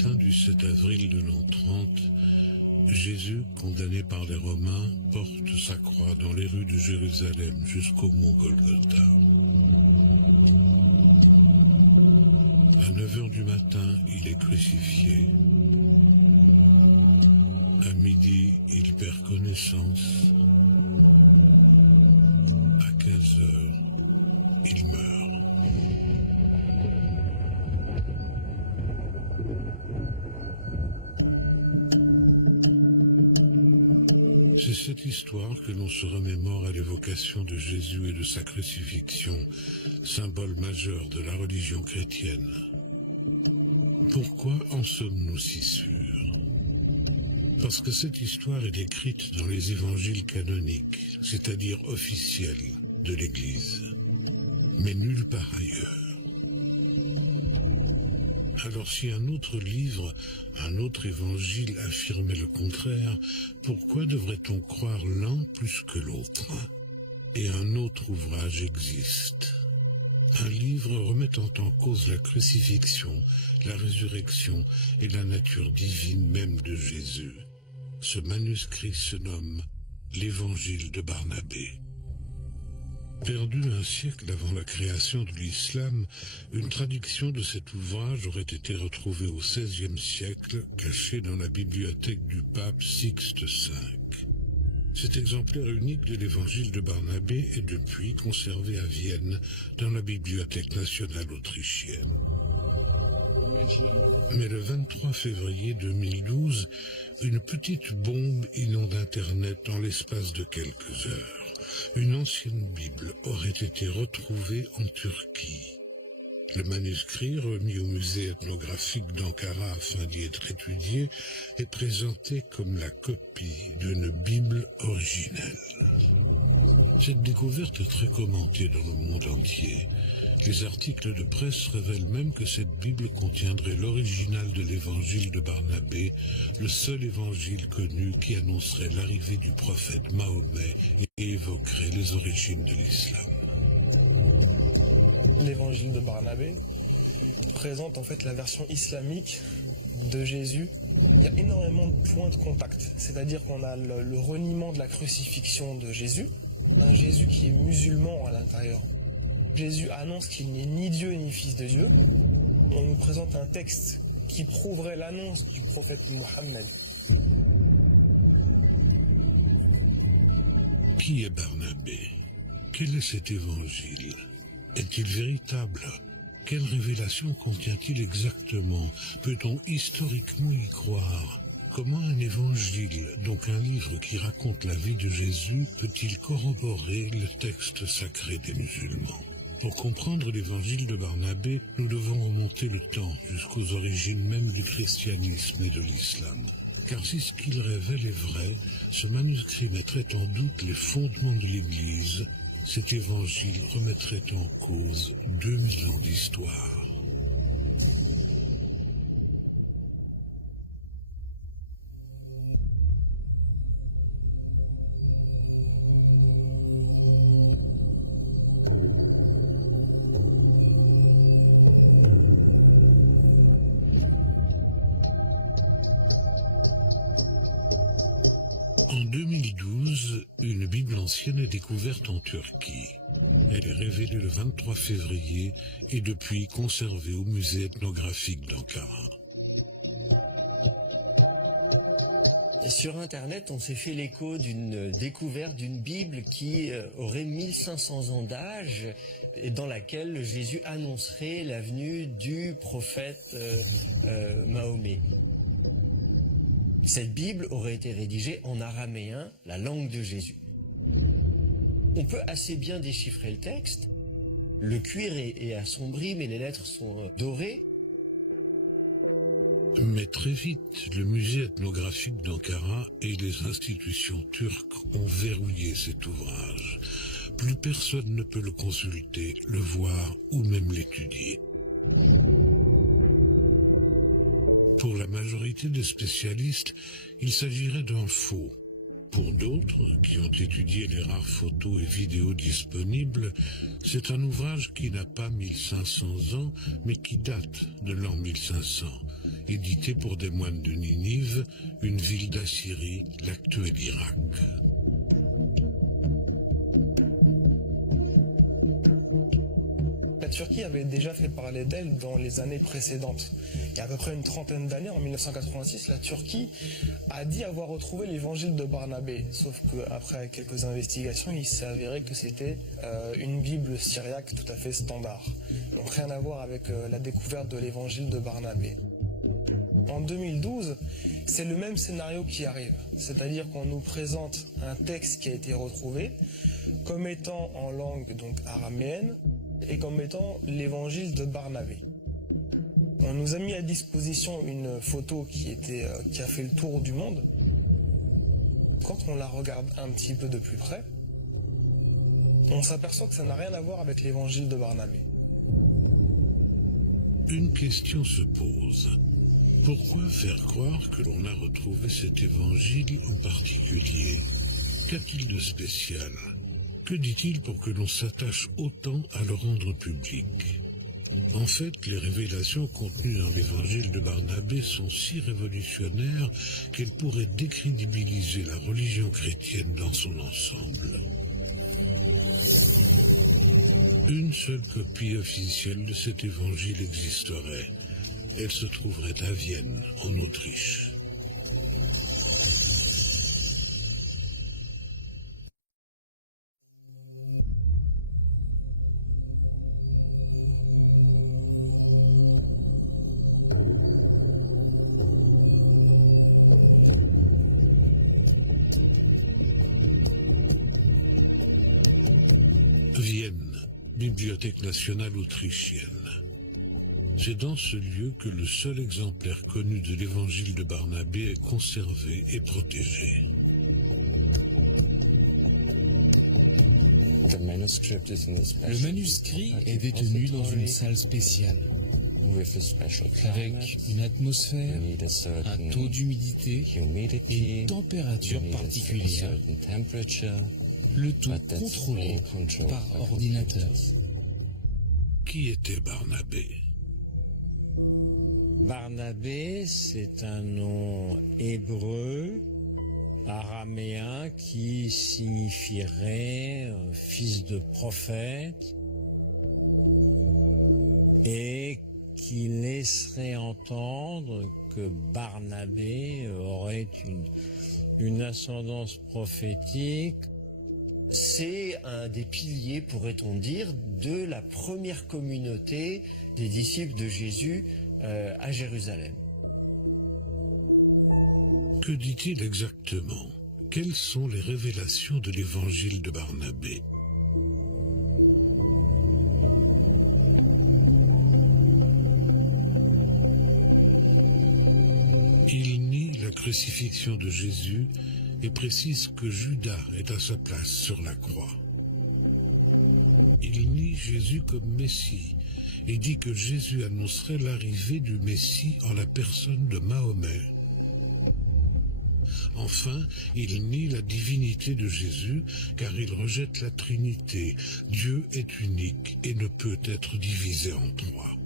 matin du 7 avril de l'an 30, Jésus, condamné par les Romains, porte sa croix dans les rues de Jérusalem jusqu'au mont Golgotha. À 9 heures du matin, il est crucifié. À midi, il perd connaissance. À 15 heures, il meurt. C'est cette histoire que l'on se remémore à l'évocation de Jésus et de sa crucifixion, symbole majeur de la religion chrétienne. Pourquoi en sommes-nous si sûrs? Parce que cette histoire est décrite dans les évangiles canoniques, c'est-à-dire officiels de l'Église, mais nulle part ailleurs. Alors si un autre livre, un autre évangile affirmait le contraire, pourquoi devrait-on croire l'un plus que l'autre? Et un autre ouvrage existe. Un livre remettant en cause la crucifixion, la résurrection et la nature divine même de Jésus. Ce manuscrit se nomme l'Évangile de Barnabé. Perdu un siècle avant la création de l'islam, une traduction de cet ouvrage aurait été retrouvée au XVIe siècle, cachée dans la bibliothèque du pape Sixte V. Cet exemplaire unique de l'Évangile de Barnabé est depuis conservé à Vienne, dans la Bibliothèque nationale autrichienne. Mais le 23 février 2012, une petite bombe inonde Internet en l'espace de quelques heures. Une ancienne Bible aurait été retrouvée en Turquie. Le manuscrit, remis au musée ethnographique d'Ankara afin d'y être étudié, est présenté comme la copie d'une Bible originelle. Cette découverte est très commentée dans le monde entier. Les articles de presse révèlent même que cette Bible contiendrait l'original de l'évangile de Barnabé, le seul évangile connu qui annoncerait l'arrivée du prophète Mahomet et évoquerait les origines de l'islam. L'évangile de Barnabé présente en fait la version islamique de Jésus. Il y a énormément de points de contact, c'est-à-dire qu'on a le reniement de la crucifixion de Jésus, un Jésus qui est musulman à l'intérieur. Jésus annonce qu'il n'est ni Dieu ni fils de Dieu. On nous présente un texte qui prouverait l'annonce du prophète Mohammed. Qui est Barnabé? Quel est cet évangile? Est-il véritable? Quelle révélation contient-il exactement? Peut-on historiquement y croire? Comment un évangile, donc un livre qui raconte la vie de Jésus, peut-il corroborer le texte sacré des musulmans? Pour comprendre l'évangile de Barnabé, nous devons remonter le temps jusqu'aux origines même du christianisme et de l'islam. Car si ce qu'il révèle est vrai, ce manuscrit mettrait en doute les fondements de l'Église. Cet évangile remettrait en cause 2000 ans d'histoire. En 2012, une Bible ancienne est découverte en Turquie. Elle est révélée le 23 février et depuis conservée au musée ethnographique d'Ankara. Sur Internet, on s'est fait l'écho d'une découverte d'une Bible qui aurait 1500 ans d'âge et dans laquelle Jésus annoncerait la venue du prophète Mahomet. Cette Bible aurait été rédigée en araméen, la langue de Jésus. On peut assez bien déchiffrer le texte. Le cuir est assombri, mais les lettres sont dorées. Mais très vite, le musée ethnographique d'Ankara et les institutions turques ont verrouillé cet ouvrage. Plus personne ne peut le consulter, le voir ou même l'étudier. Pour la majorité des spécialistes, il s'agirait d'un faux, Pour d'autres, qui ont étudié les rares photos et vidéos disponibles, c'est un ouvrage qui n'a pas 1500 ans, mais qui date de l'an 1500, édité pour des moines de Ninive, une ville d'Assyrie, l'actuel Irak. La Turquie avait déjà fait parler d'elle dans les années précédentes. Il y a à peu près une trentaine d'années, en 1986, la Turquie a dit avoir retrouvé l'évangile de Barnabé. Sauf qu'après quelques investigations, il s'est avéré que c'était une Bible syriaque tout à fait standard. Donc rien à voir avec la découverte de l'évangile de Barnabé. En 2012, c'est le même scénario qui arrive. C'est-à-dire qu'on nous présente un texte qui a été retrouvé comme étant en langue donc araméenne, et comme étant l'évangile de Barnabé. On nous a mis à disposition une photo qui a fait le tour du monde. Quand on la regarde un petit peu de plus près, on s'aperçoit que ça n'a rien à voir avec l'évangile de Barnabé. Une question se pose. Pourquoi faire croire que l'on a retrouvé cet évangile en particulier? Qu'a-t-il de spécial? Que dit-il pour que l'on s'attache autant à le rendre public? En fait, les révélations contenues dans l'évangile de Barnabé sont si révolutionnaires qu'elles pourraient décrédibiliser la religion chrétienne dans son ensemble. Une seule copie officielle de cet évangile existerait. Elle se trouverait à Vienne, en Autriche. Vienne, Bibliothèque nationale autrichienne. C'est dans ce lieu que le seul exemplaire connu de l'évangile de Barnabé est conservé et protégé. Le manuscrit est détenu dans une salle spéciale, avec une atmosphère, un taux d'humidité et une température particulière, le tout contrôlé par ordinateur. Qui était Barnabé? Barnabé, c'est un nom hébreu, araméen, qui signifierait fils de prophète et qui laisserait entendre que Barnabé aurait une ascendance prophétique. C'est un des piliers, pourrait-on dire, de la première communauté des disciples de Jésus à Jérusalem. Que dit-il exactement? Quelles sont les révélations de l'évangile de Barnabé? Il nie la crucifixion de Jésus et précise que Judas est à sa place sur la croix. Il nie Jésus comme Messie et dit que Jésus annoncerait l'arrivée du Messie en la personne de Mahomet. Enfin, il nie la divinité de Jésus car il rejette la Trinité. Dieu est unique et ne peut être divisé en trois.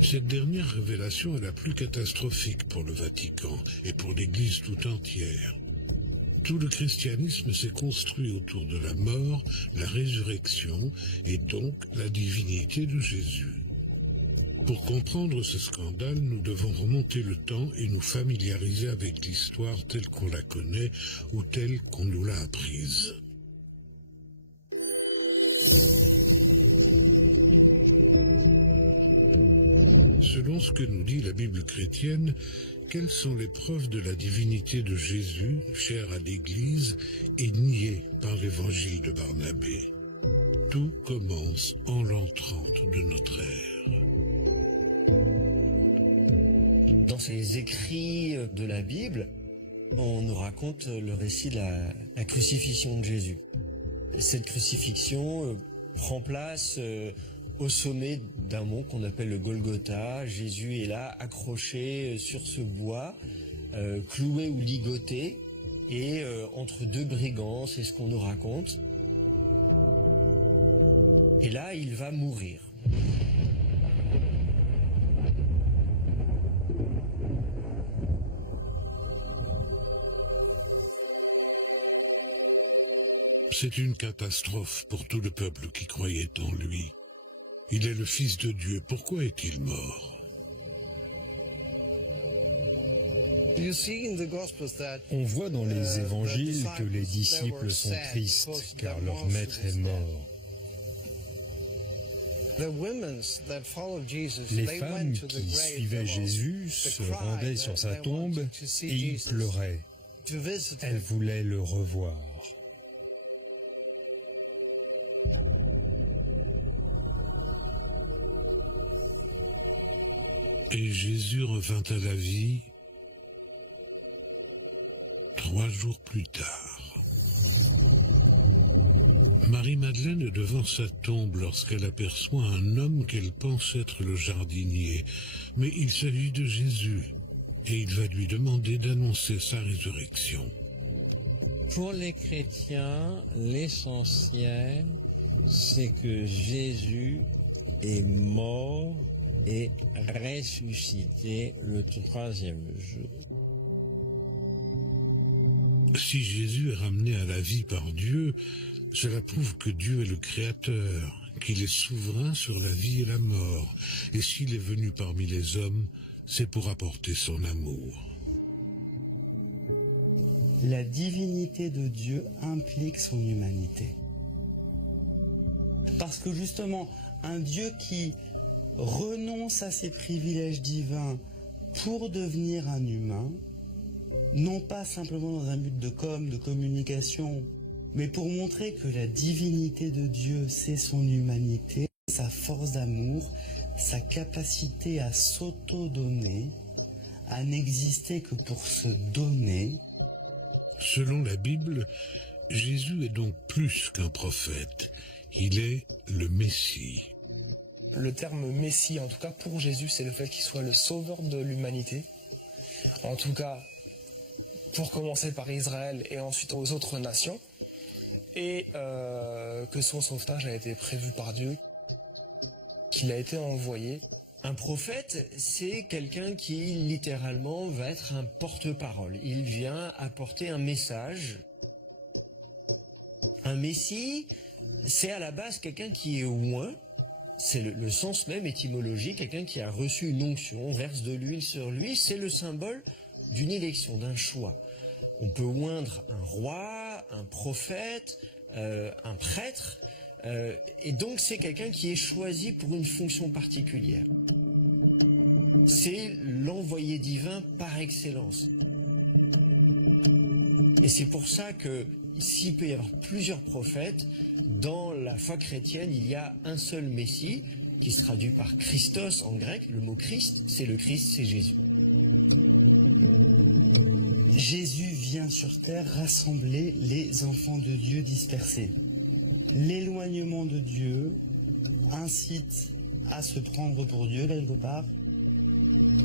Cette dernière révélation est la plus catastrophique pour le Vatican et pour l'Église tout entière. Tout le christianisme s'est construit autour de la mort, la résurrection et donc la divinité de Jésus. Pour comprendre ce scandale, nous devons remonter le temps et nous familiariser avec l'histoire telle qu'on la connaît ou telle qu'on nous l'a apprise. Selon ce que nous dit la Bible chrétienne, quelles sont les preuves de la divinité de Jésus, chère à l'Église, et niée par l'évangile de Barnabé? Tout commence en l'an 30 de notre ère. Dans ces écrits de la Bible, on nous raconte le récit de la crucifixion de Jésus. Cette crucifixion prend place au sommet d'un mont qu'on appelle le Golgotha. Jésus est là, accroché sur ce bois, cloué ou ligoté, et entre deux brigands, c'est ce qu'on nous raconte. Et là, il va mourir. C'est une catastrophe pour tout le peuple qui croyait en lui. Il est le Fils de Dieu. Pourquoi est-il mort? On voit dans les évangiles que les disciples sont tristes car leur maître est mort. Les femmes qui suivaient Jésus se rendaient sur sa tombe et ils pleuraient. Elles voulaient le revoir. Et Jésus revint à la vie 3 jours plus tard. Marie-Madeleine est devant sa tombe lorsqu'elle aperçoit un homme qu'elle pense être le jardinier. Mais il s'agit de Jésus, et il va lui demander d'annoncer sa résurrection. Pour les chrétiens, l'essentiel, c'est que Jésus est mort et ressuscité le 3e jour. Si Jésus est ramené à la vie par Dieu, cela prouve que Dieu est le Créateur, qu'il est souverain sur la vie et la mort. Et s'il est venu parmi les hommes, c'est pour apporter son amour. La divinité de Dieu implique son humanité. Parce que justement, un Dieu qui renonce à ses privilèges divins pour devenir un humain, non pas simplement dans un but de communication, mais pour montrer que la divinité de Dieu, c'est son humanité, sa force d'amour, sa capacité à s'auto-donner, à n'exister que pour se donner. Selon la Bible, Jésus est donc plus qu'un prophète. Il est le Messie. Le terme Messie, en tout cas pour Jésus, c'est le fait qu'il soit le sauveur de l'humanité. En tout cas, pour commencer par Israël et ensuite aux autres nations. Et que son sauvetage a été prévu par Dieu, qu'il a été envoyé. Un prophète, c'est quelqu'un qui littéralement va être un porte-parole. Il vient apporter un message. Un messie, c'est à la base quelqu'un qui est oint. C'est le sens même étymologique, quelqu'un qui a reçu une onction, on verse de l'huile sur lui, c'est le symbole d'une élection, d'un choix. On peut oindre un roi, un prophète, un prêtre, et donc c'est quelqu'un qui est choisi pour une fonction particulière. C'est l'envoyé divin par excellence. Et c'est pour ça que s'il peut y avoir plusieurs prophètes, dans la foi chrétienne, il y a un seul Messie, qui se traduit par Christos en grec. Le mot Christ, c'est le Christ, c'est Jésus. Jésus vient sur terre rassembler les enfants de Dieu dispersés. L'éloignement de Dieu incite à se prendre pour Dieu quelque part,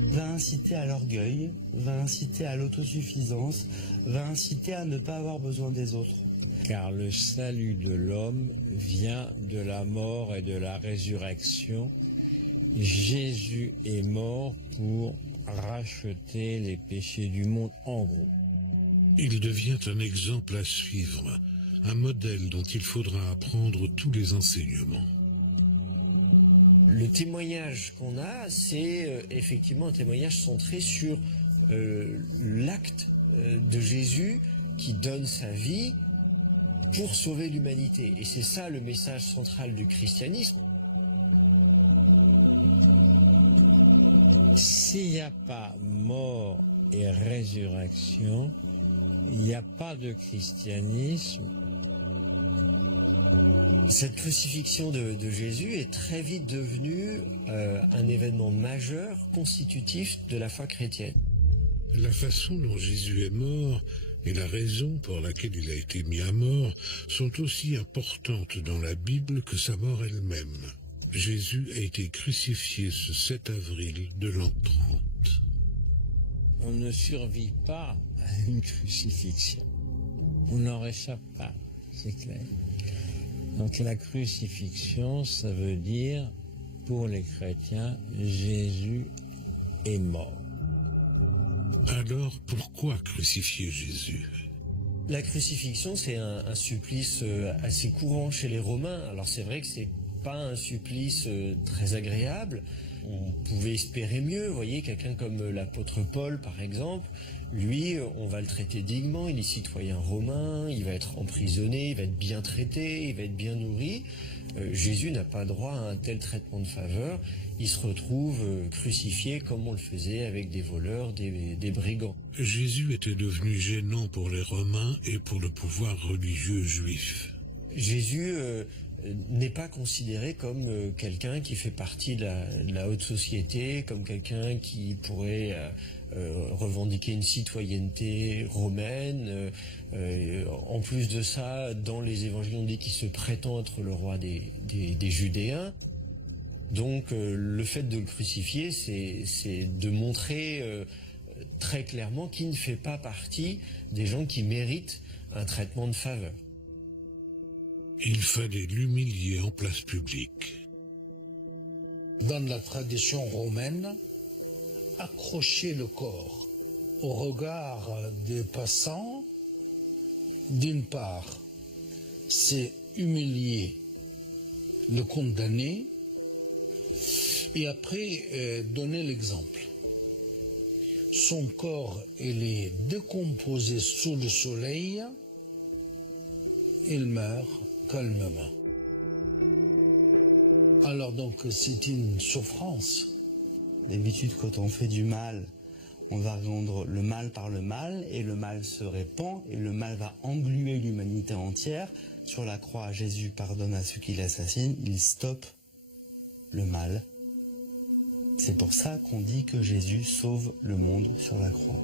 va inciter à l'orgueil, va inciter à l'autosuffisance, va inciter à ne pas avoir besoin des autres. Car le salut de l'homme vient de la mort et de la résurrection. Jésus est mort pour racheter les péchés du monde, en gros. Il devient un exemple à suivre, un modèle dont il faudra apprendre tous les enseignements. Le témoignage qu'on a, c'est effectivement un témoignage centré sur l'acte de Jésus qui donne sa vie pour sauver l'humanité. Et c'est ça le message central du christianisme. S'il n'y a pas mort et résurrection, il n'y a pas de christianisme. Cette crucifixion de Jésus est très vite devenue un événement majeur constitutif de la foi chrétienne. La façon dont Jésus est mort et la raison pour laquelle il a été mis à mort sont aussi importantes dans la Bible que sa mort elle-même. Jésus a été crucifié ce 7 avril de l'an 30. on ne survit pas à une crucifixion. On n'en réchappe pas, c'est clair. Donc la crucifixion, ça veut dire, pour les chrétiens, Jésus est mort. Alors pourquoi crucifier Jésus ? La crucifixion, c'est un supplice assez courant chez les Romains. Alors c'est vrai que c'est pas un supplice très agréable. On pouvait espérer mieux. Vous voyez, quelqu'un comme l'apôtre Paul, par exemple, lui, on va le traiter dignement. Il est citoyen romain, il va être emprisonné, il va être bien traité, il va être bien nourri. Jésus n'a pas droit à un tel traitement de faveur. Il se retrouve crucifié comme on le faisait avec des voleurs, des brigands. Jésus était devenu gênant pour les Romains et pour le pouvoir religieux juif. Jésus n'est pas considéré comme quelqu'un qui fait partie de la haute société, comme quelqu'un qui pourrait revendiquer une citoyenneté romaine. En plus de ça, dans les évangiles, on dit qu'il se prétend être le roi des Judéens. Donc le fait de le crucifier, c'est de montrer très clairement qu'il ne fait pas partie des gens qui méritent un traitement de faveur. Il fallait l'humilier en place publique. Dans la tradition romaine, accrocher le corps au regard des passants, d'une part, c'est humilier le condamné et après donner l'exemple. Son corps, il est décomposé sous le soleil, il meurt calmement. Alors donc c'est une souffrance. D'habitude, quand on fait du mal, on va rendre le mal par le mal, et le mal se répand, et le mal va engluer l'humanité entière. Sur la croix, Jésus pardonne à ceux qui l'assassinent, il stoppe le mal. C'est pour ça qu'on dit que Jésus sauve le monde sur la croix.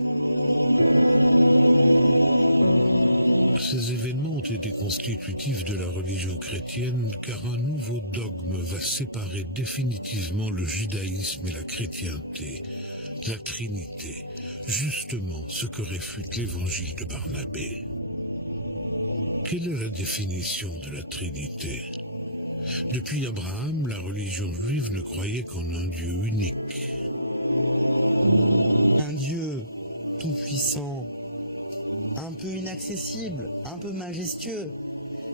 Ces événements ont été constitutifs de la religion chrétienne car un nouveau dogme va séparer définitivement le judaïsme et la chrétienté, la Trinité, justement ce que réfute l'évangile de Barnabé. Quelle est la définition de la Trinité ? Depuis Abraham, la religion juive ne croyait qu'en un Dieu unique. Un Dieu tout-puissant, un peu inaccessible, un peu majestueux,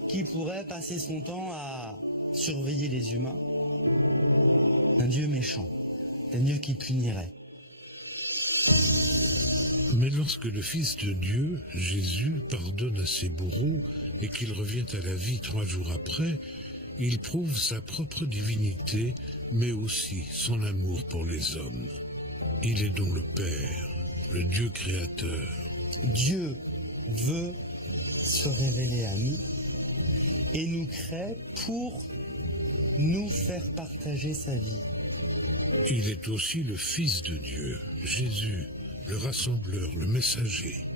qui pourrait passer son temps à surveiller les humains. Un Dieu méchant, un Dieu qui punirait. Mais lorsque le Fils de Dieu, Jésus, pardonne à ses bourreaux et qu'il revient à la vie 3 jours après, il prouve sa propre divinité, mais aussi son amour pour les hommes. Il est donc le Père, le Dieu créateur. Dieu veut se révéler à nous et nous crée pour nous faire partager sa vie. Il est aussi le Fils de Dieu, Jésus, le rassembleur, le messager.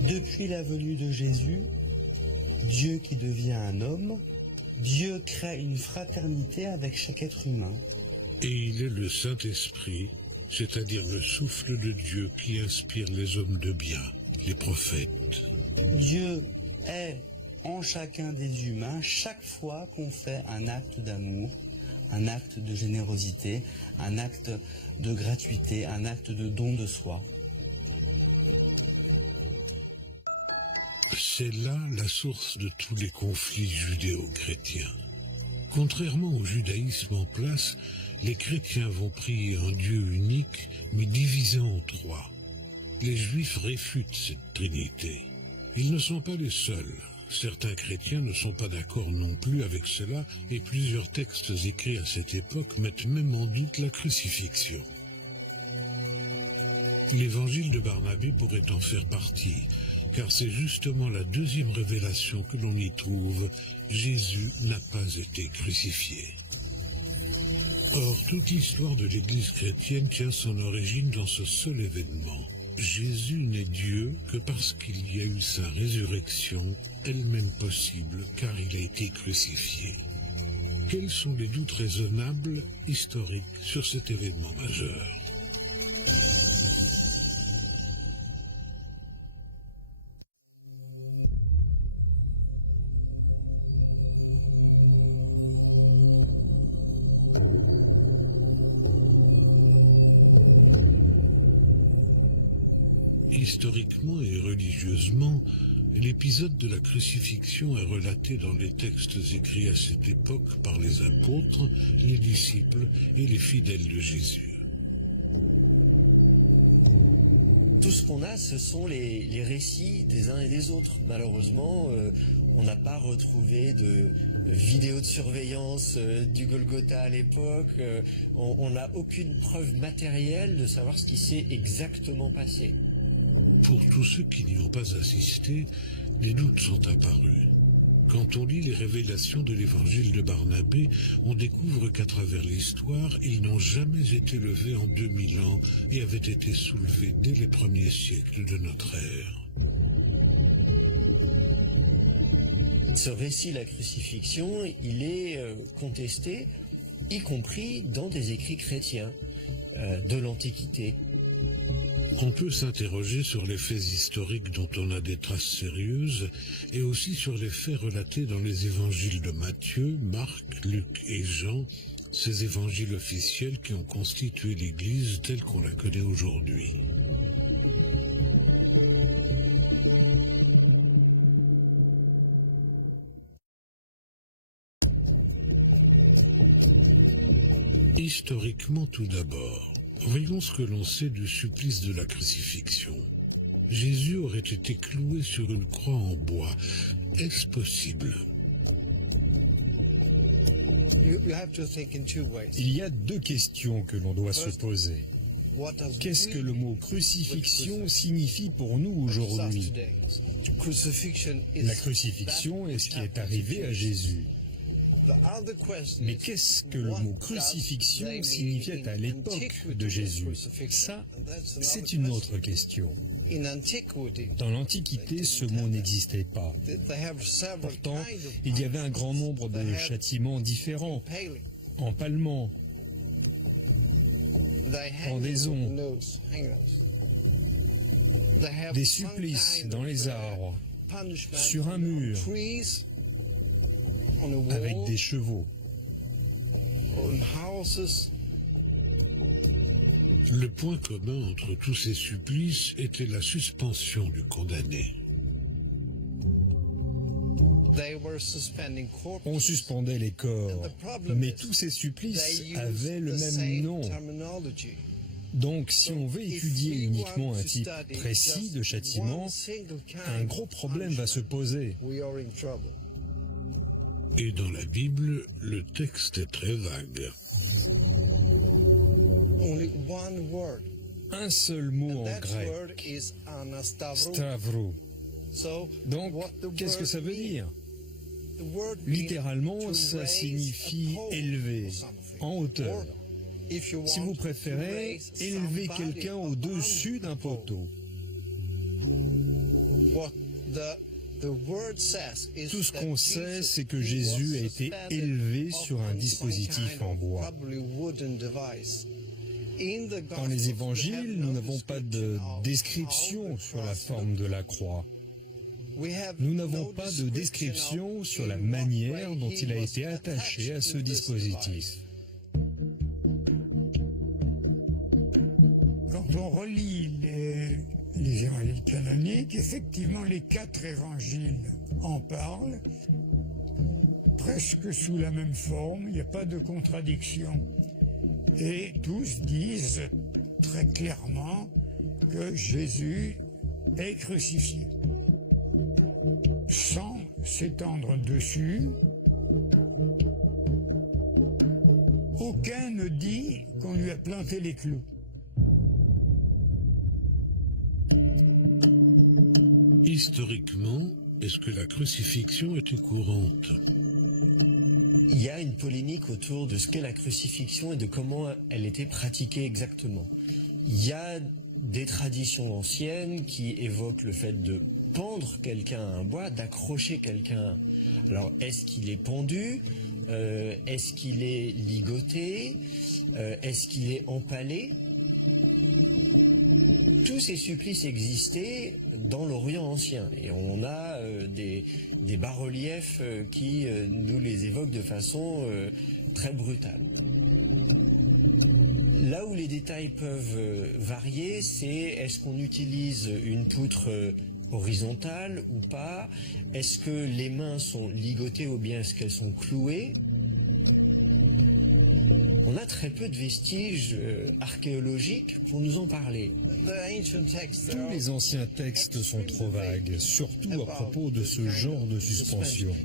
Depuis la venue de Jésus, Dieu qui devient un homme, Dieu crée une fraternité avec chaque être humain. Et il est le Saint-Esprit, c'est-à-dire le souffle de Dieu qui inspire les hommes de bien, les prophètes. Dieu est en chacun des humains chaque fois qu'on fait un acte d'amour, un acte de générosité, un acte de gratuité, un acte de don de soi. C'est là la source de tous les conflits judéo-chrétiens. Contrairement au judaïsme en place, les chrétiens vont prier un Dieu unique, mais divisé en 3. Les Juifs réfutent cette Trinité. Ils ne sont pas les seuls. Certains chrétiens ne sont pas d'accord non plus avec cela, et plusieurs textes écrits à cette époque mettent même en doute la crucifixion. L'évangile de Barnabé pourrait en faire partie, car c'est justement la deuxième révélation que l'on y trouve. Jésus n'a pas été crucifié. Or, toute l'histoire de l'Église chrétienne tient son origine dans ce seul événement. Jésus n'est Dieu que parce qu'il y a eu sa résurrection, elle-même possible, car il a été crucifié. Quels sont les doutes raisonnables, historiques, sur cet événement majeur ? Historiquement et religieusement, l'épisode de la crucifixion est relaté dans les textes écrits à cette époque par les apôtres, les disciples et les fidèles de Jésus. Tout ce qu'on a, ce sont les récits des uns et des autres. Malheureusement, on n'a pas retrouvé de vidéos de surveillance du Golgotha à l'époque. On n'a aucune preuve matérielle de savoir ce qui s'est exactement passé. Pour tous ceux qui n'y ont pas assisté, des doutes sont apparus. Quand on lit les révélations de l'évangile de Barnabé, on découvre qu'à travers l'histoire, ils n'ont jamais été levés en 2000 ans et avaient été soulevés dès les premiers siècles de notre ère. Ce récit, la crucifixion, il est contesté, y compris dans des écrits chrétiens de l'Antiquité. On peut s'interroger sur les faits historiques dont on a des traces sérieuses et aussi sur les faits relatés dans les évangiles de Matthieu, Marc, Luc et Jean, ces évangiles officiels qui ont constitué l'Église telle qu'on la connaît aujourd'hui. Historiquement tout d'abord, voyons ce que l'on sait du supplice de la crucifixion. Jésus aurait été cloué sur une croix en bois. Est-ce possible? Il y a deux questions que l'on doit se poser. Qu'est-ce que le mot crucifixion signifie pour nous aujourd'hui? La crucifixion est ce qui est arrivé à Jésus. Mais qu'est-ce que le mot crucifixion signifiait à l'époque de Jésus? Ça, c'est une autre question. Dans l'Antiquité, ce mot n'existait pas. Pourtant, il y avait un grand nombre de châtiments différents. Empalement, pendaison, des supplices dans les arbres, sur un mur, avec des chevaux. Le point commun entre tous ces supplices était la suspension du condamné. On suspendait les corps, mais tous ces supplices avaient le même nom. Donc, si on veut étudier uniquement un type précis de châtiment, un gros problème va se poser. Et dans la Bible, le texte est très vague. Un seul mot en grec, stavro. Donc, qu'est-ce que ça veut dire? Littéralement, ça signifie élever, en hauteur. Si vous préférez, élever quelqu'un au-dessus d'un poteau. Tout ce qu'on sait, c'est que Jésus a été élevé sur un dispositif en bois. Dans les évangiles, nous n'avons pas de description sur la forme de la croix. Nous n'avons pas de description sur la manière dont il a été attaché à ce dispositif. Quand on relit les évangiles canoniques, effectivement, les 4 évangiles en parlent, presque sous la même forme, il n'y a pas de contradiction. Et tous disent très clairement que Jésus est crucifié. Sans s'étendre dessus, aucun ne dit qu'on lui a planté les clous. Historiquement, est-ce que la crucifixion était courante? Il y a une polémique autour de ce qu'est la crucifixion et de comment elle était pratiquée exactement. Il y a des traditions anciennes qui évoquent le fait de pendre quelqu'un à un bois, d'accrocher quelqu'un. Alors, est-ce qu'il est pendu? Est-ce qu'il est ligoté? Est-ce qu'il est empalé? Tous ces supplices existaient dans l'Orient ancien et on a des bas-reliefs qui nous les évoquent de façon très brutale. Là où les détails peuvent varier, c'est est-ce qu'on utilise une poutre horizontale ou pas? Est-ce que les mains sont ligotées ou bien est-ce qu'elles sont clouées? On a très peu de vestiges archéologiques pour nous en parler. Tous les anciens textes sont trop vagues, surtout à propos de ce genre de suspension.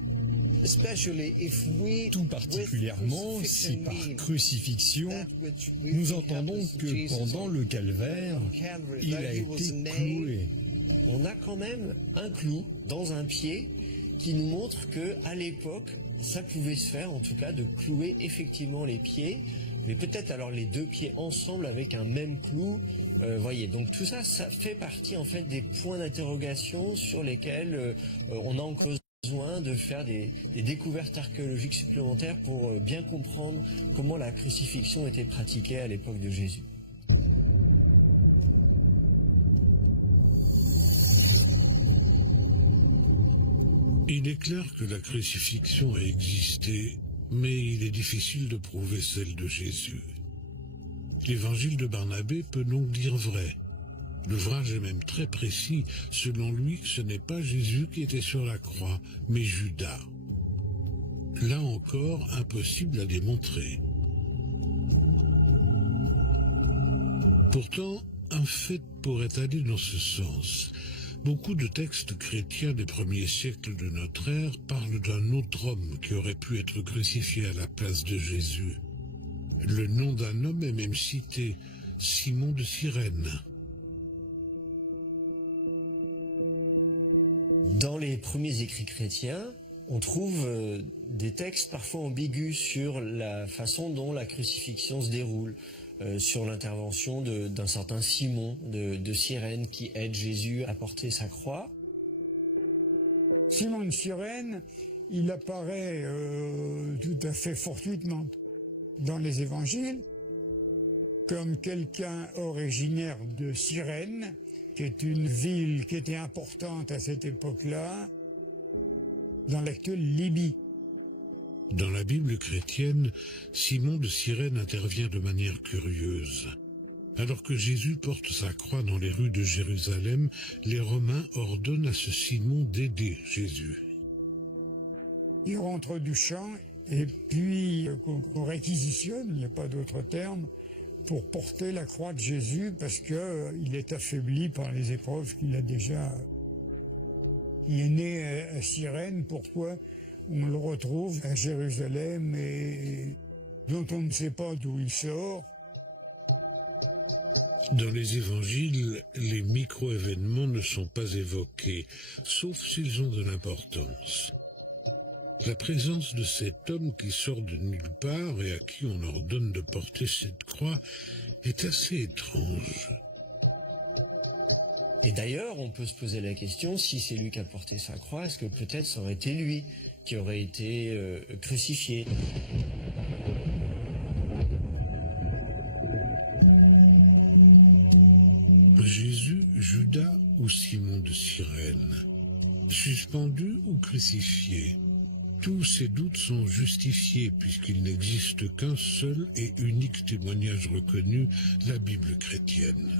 Tout particulièrement si par crucifixion, nous entendons que pendant le calvaire, il a été cloué. On a quand même un clou dans un pied qui nous montre que à l'époque, ça pouvait se faire, en tout cas, de clouer effectivement les pieds, mais peut-être alors les deux pieds ensemble avec un même clou. Voyez, donc tout ça, ça fait partie en fait des points d'interrogation sur lesquels on a encore besoin de faire des découvertes archéologiques supplémentaires pour bien comprendre comment la crucifixion était pratiquée à l'époque de Jésus. Il est clair que la crucifixion a existé, mais il est difficile de prouver celle de Jésus. L'évangile de Barnabé peut donc dire vrai. L'ouvrage est même très précis. Selon lui, ce n'est pas Jésus qui était sur la croix, mais Judas. Là encore, impossible à démontrer. Pourtant, un fait pourrait aller dans ce sens. Beaucoup de textes chrétiens des premiers siècles de notre ère parlent d'un autre homme qui aurait pu être crucifié à la place de Jésus. Le nom d'un homme est même cité, Simon de Cyrène. Dans les premiers écrits chrétiens, on trouve des textes parfois ambigus sur la façon dont la crucifixion se déroule, sur l'intervention d'un certain Simon de Cyrène qui aide Jésus à porter sa croix. Simon de Cyrène, il apparaît tout à fait fortuitement dans les évangiles comme quelqu'un originaire de Cyrène, qui est une ville qui était importante à cette époque-là, dans l'actuelle Libye. Dans la Bible chrétienne, Simon de Cyrène intervient de manière curieuse. Alors que Jésus porte sa croix dans les rues de Jérusalem, les Romains ordonnent à ce Simon d'aider Jésus. Il rentre du champ et puis qu'on réquisitionne, il n'y a pas d'autre terme, pour porter la croix de Jésus parce qu'il est affaibli par les épreuves qu'il a déjà. Il est né à Cyrène, pourquoi on le retrouve à Jérusalem et dont on ne sait pas d'où il sort. Dans les évangiles, les micro-événements ne sont pas évoqués, sauf s'ils ont de l'importance. La présence de cet homme qui sort de nulle part et à qui on ordonne de porter cette croix est assez étrange. Et d'ailleurs, on peut se poser la question, si c'est lui qui a porté sa croix, est-ce que peut-être ça aurait été lui qui aurait été crucifié? Jésus, Judas ou Simon de Cyrène, suspendu ou crucifié? Tous ces doutes sont justifiés puisqu'il n'existe qu'un seul et unique témoignage reconnu, la Bible chrétienne.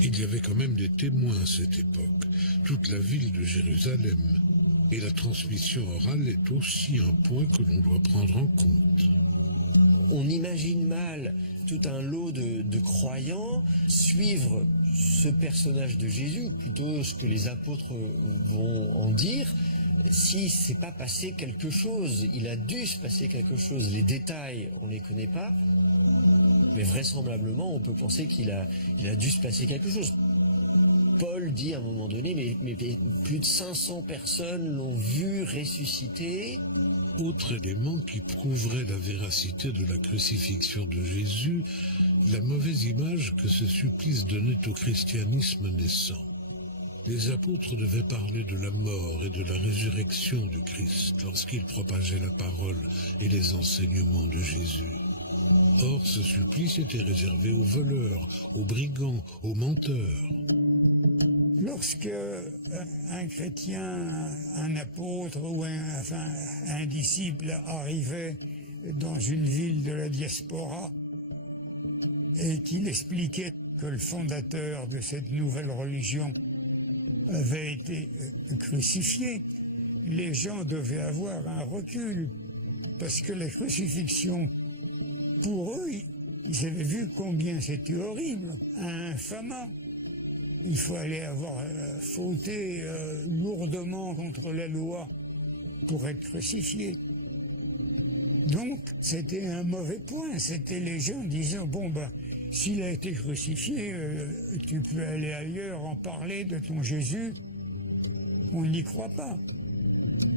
Il y avait quand même des témoins à cette époque, toute la ville de Jérusalem, et la transmission orale est aussi un point que l'on doit prendre en compte. On imagine mal tout un lot de croyants suivre ce personnage de Jésus, plutôt ce que les apôtres vont en dire, si c'est pas passé quelque chose. Il a dû se passer quelque chose. Les détails, on les connaît pas, mais vraisemblablement, on peut penser qu'il a dû se passer quelque chose. Paul dit à un moment donné, mais plus de 500 personnes l'ont vu ressusciter. Autre élément qui prouverait la véracité de la crucifixion de Jésus, la mauvaise image que ce supplice donnait au christianisme naissant. Les apôtres devaient parler de la mort et de la résurrection du Christ lorsqu'ils propageaient la parole et les enseignements de Jésus. Or, ce supplice était réservé aux voleurs, aux brigands, aux menteurs. Lorsque un chrétien, un apôtre ou un disciple arrivait dans une ville de la diaspora, et qu'il expliquait que le fondateur de cette nouvelle religion avait été crucifié, les gens devaient avoir un recul, parce que la crucifixion, pour eux, ils avaient vu combien c'était horrible, infamant. Il fallait avoir fauté lourdement contre la loi pour être crucifié. Donc, c'était un mauvais point. C'était les gens disant, bon, ben, s'il a été crucifié, tu peux aller ailleurs en parler de ton Jésus. On n'y croit pas.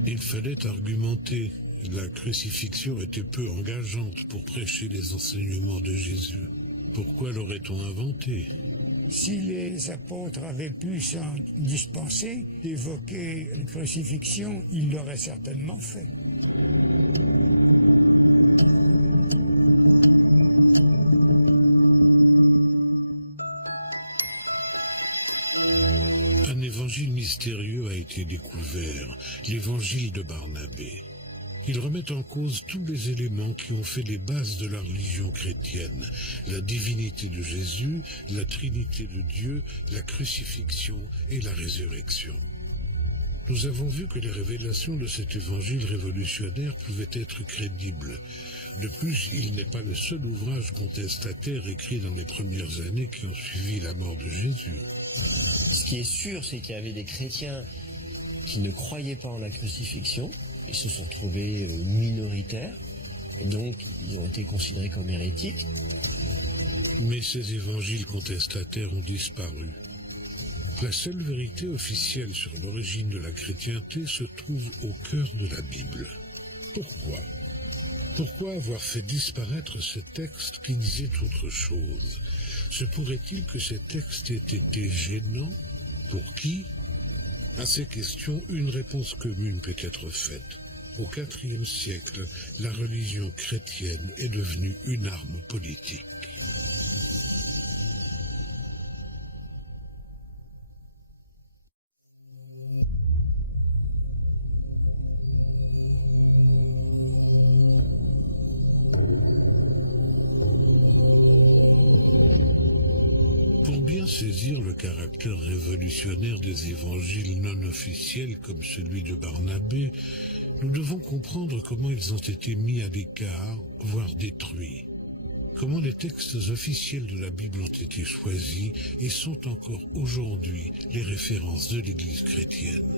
Il fallait argumenter. La crucifixion était peu engageante pour prêcher les enseignements de Jésus. Pourquoi l'aurait-on inventé? Si les apôtres avaient pu s'en dispenser d'évoquer la crucifixion, ils l'auraient certainement fait. Un évangile mystérieux a été découvert, l'évangile de Barnabé. Il remet en cause tous les éléments qui ont fait les bases de la religion chrétienne, la divinité de Jésus, la Trinité de Dieu, la crucifixion et la résurrection. Nous avons vu que les révélations de cet évangile révolutionnaire pouvaient être crédibles. De plus, il n'est pas le seul ouvrage contestataire écrit dans les premières années qui ont suivi la mort de Jésus. Ce qui est sûr, c'est qu'il y avait des chrétiens qui ne croyaient pas en la crucifixion. Ils se sont trouvés minoritaires, et donc ils ont été considérés comme hérétiques. Mais ces évangiles contestataires ont disparu. La seule vérité officielle sur l'origine de la chrétienté se trouve au cœur de la Bible. Pourquoi? Pourquoi avoir fait disparaître ces textes qui disaient autre chose? Se pourrait-il que ces textes aient été gênants? Pour qui? À ces questions, une réponse commune peut être faite. Au IVe siècle, la religion chrétienne est devenue une arme politique. Pour bien saisir le caractère révolutionnaire des évangiles non officiels comme celui de Barnabé, nous devons comprendre comment ils ont été mis à l'écart, voire détruits. Comment les textes officiels de la Bible ont été choisis et sont encore aujourd'hui les références de l'Église chrétienne.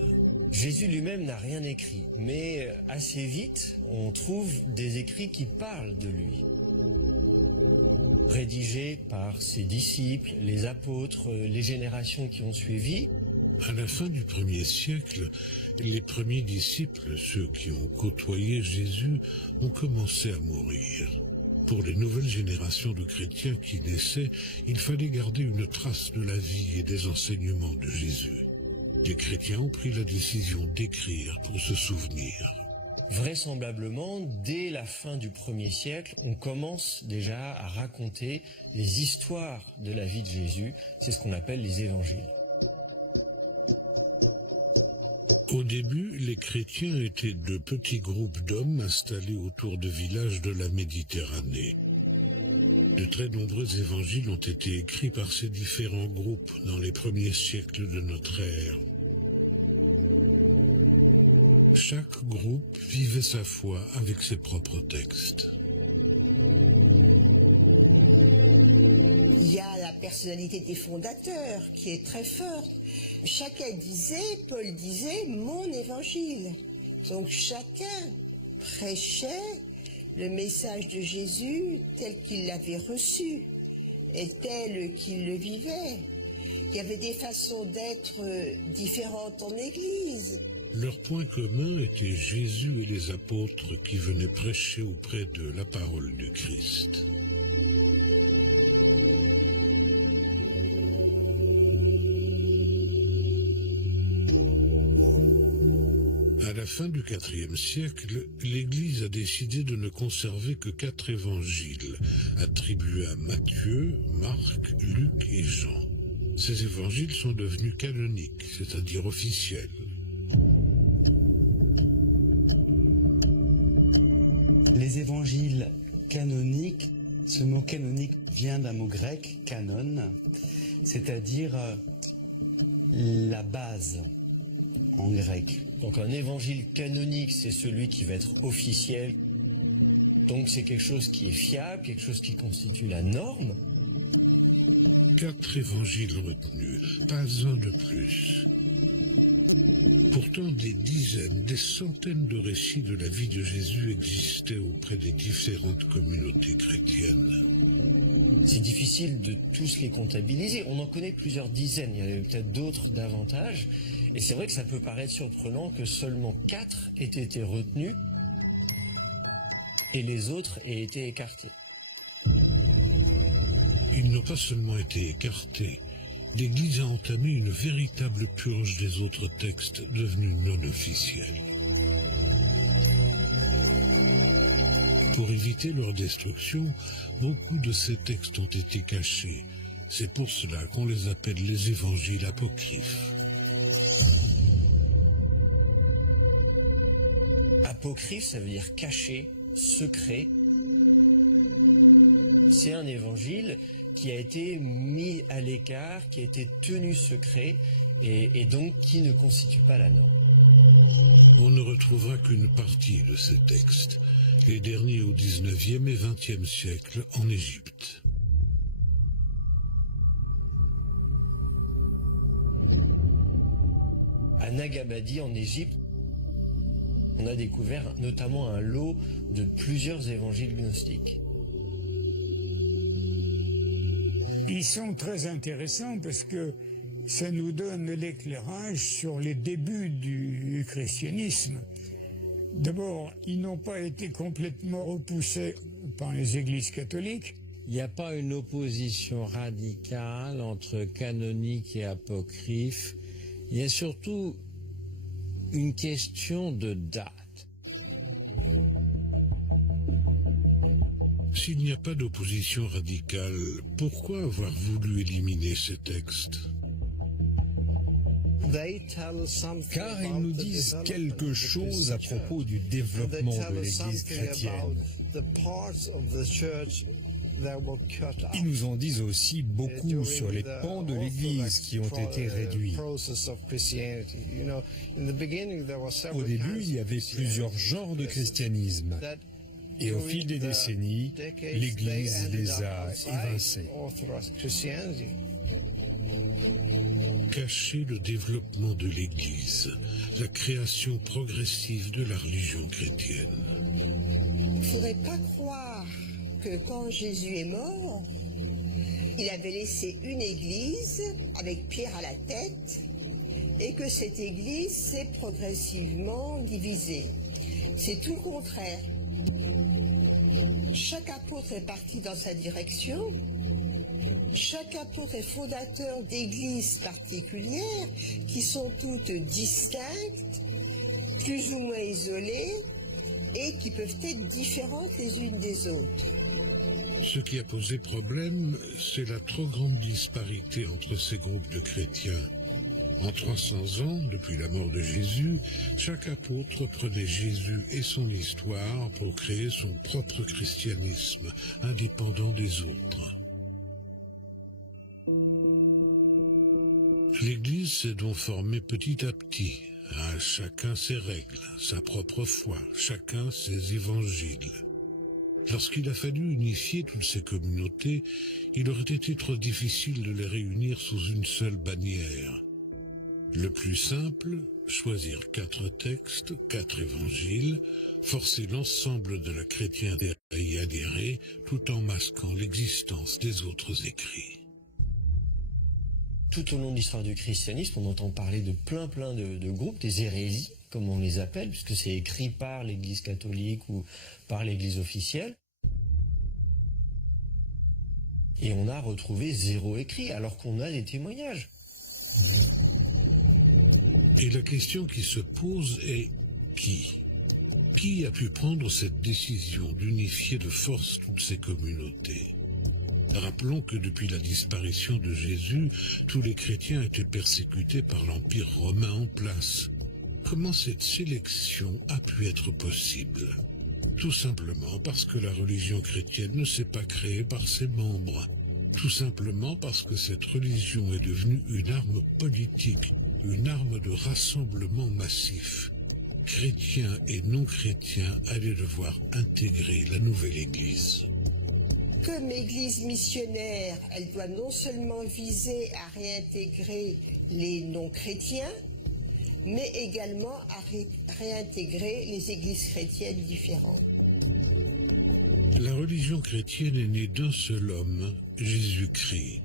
Jésus lui-même n'a rien écrit, mais assez vite, on trouve des écrits qui parlent de lui. Rédigés par ses disciples, les apôtres, les générations qui ont suivi. À la fin du 1er siècle, les premiers disciples, ceux qui ont côtoyé Jésus, ont commencé à mourir. Pour les nouvelles générations de chrétiens qui naissaient, il fallait garder une trace de la vie et des enseignements de Jésus. Les chrétiens ont pris la décision d'écrire pour se souvenir. Vraisemblablement, dès la fin du 1er siècle, on commence déjà à raconter les histoires de la vie de Jésus. C'est ce qu'on appelle les évangiles. Au début, les chrétiens étaient de petits groupes d'hommes installés autour de villages de la Méditerranée. De très nombreux évangiles ont été écrits par ces différents groupes dans les premiers siècles de notre ère. Chaque groupe vivait sa foi avec ses propres textes. Il y a la personnalité des fondateurs qui est très forte. Chacun disait, Paul disait, mon évangile. Donc chacun prêchait le message de Jésus tel qu'il l'avait reçu et tel qu'il le vivait. Il y avait des façons d'être différentes en Église. Leur point commun était Jésus et les apôtres qui venaient prêcher auprès de la parole du Christ. À la fin du IVe siècle, l'Église a décidé de ne conserver que 4 évangiles, attribués à Matthieu, Marc, Luc et Jean. Ces évangiles sont devenus canoniques, c'est-à-dire officiels. Les évangiles canoniques Ce mot canonique vient d'un mot grec, canon, c'est-à-dire la base en grec. Donc un évangile canonique, c'est celui qui va être officiel. Donc c'est quelque chose qui est fiable, quelque chose qui constitue la norme. 4 évangiles retenus, pas un de plus. Pourtant, des dizaines, des centaines de récits de la vie de Jésus existaient auprès des différentes communautés chrétiennes. C'est difficile de tous les comptabiliser. On en connaît plusieurs dizaines, il y en a peut-être d'autres davantage. Et c'est vrai que ça peut paraître surprenant que seulement 4 aient été retenus et les autres aient été écartés. Ils n'ont pas seulement été écartés. L'Église a entamé une véritable purge des autres textes devenus non officiels. Pour éviter leur destruction, beaucoup de ces textes ont été cachés. C'est pour cela qu'on les appelle les évangiles apocryphes. Apocryphe, ça veut dire caché, secret. C'est un évangile qui a été mis à l'écart, qui a été tenu secret et donc qui ne constitue pas la norme. On ne retrouvera qu'une partie de ces textes, les derniers au XIXe et XXe siècle en Égypte. À Nagabadi, en Égypte, on a découvert notamment un lot de plusieurs évangiles gnostiques. Ils sont très intéressants parce que ça nous donne l'éclairage sur les débuts du christianisme. D'abord, ils n'ont pas été complètement repoussés par les églises catholiques. Il n'y a pas une opposition radicale entre canonique et apocryphe. Il y a surtout une question de date. S'il n'y a pas d'opposition radicale, pourquoi avoir voulu éliminer ces textes ? Car ils nous disent quelque chose à propos du développement de l'Église chrétienne. Ils nous en disent aussi beaucoup sur les pans de l'Église qui ont été réduits. Au début, il y avait plusieurs genres de christianisme. Et au fil des décennies, l'Église les a évincés. Cacher le développement de l'Église, la création progressive de la religion chrétienne. Il ne faudrait pas croire que quand Jésus est mort, il avait laissé une église avec Pierre à la tête et que cette église s'est progressivement divisée. C'est tout le contraire. Chaque apôtre est parti dans sa direction. Chaque apôtre est fondateur d'églises particulières qui sont toutes distinctes, plus ou moins isolées et qui peuvent être différentes les unes des autres. Ce qui a posé problème, c'est la trop grande disparité entre ces groupes de chrétiens. En 300 ans, depuis la mort de Jésus, chaque apôtre prenait Jésus et son histoire pour créer son propre christianisme, indépendant des autres. L'Église s'est donc formée petit à petit, à chacun ses règles, sa propre foi, chacun ses évangiles. Lorsqu'il a fallu unifier toutes ces communautés, il aurait été trop difficile de les réunir sous une seule bannière. Le plus simple, choisir 4 textes, 4 évangiles, forcer l'ensemble de la chrétienté à y adhérer, tout en masquant l'existence des autres écrits. Tout au long de l'histoire du christianisme, on entend parler de plein de groupes, des hérésies, comme on les appelle, puisque c'est écrit par l'Église catholique ou par l'Église officielle. Et on a retrouvé 0 écrit, alors qu'on a des témoignages. Et la question qui se pose est qui ? Qui a pu prendre cette décision d'unifier de force toutes ces communautés ? Rappelons que depuis la disparition de Jésus, tous les chrétiens étaient persécutés par l'Empire romain en place. Comment cette sélection a pu être possible ? Tout simplement parce que la religion chrétienne ne s'est pas créée par ses membres. Tout simplement parce que cette religion est devenue une arme politique, une arme de rassemblement massif. Chrétiens et non-chrétiens allaient devoir intégrer la nouvelle Église. Comme Église missionnaire, elle doit non seulement viser à réintégrer les non-chrétiens, mais également à réintégrer les églises chrétiennes différentes. La religion chrétienne est née d'un seul homme, Jésus-Christ.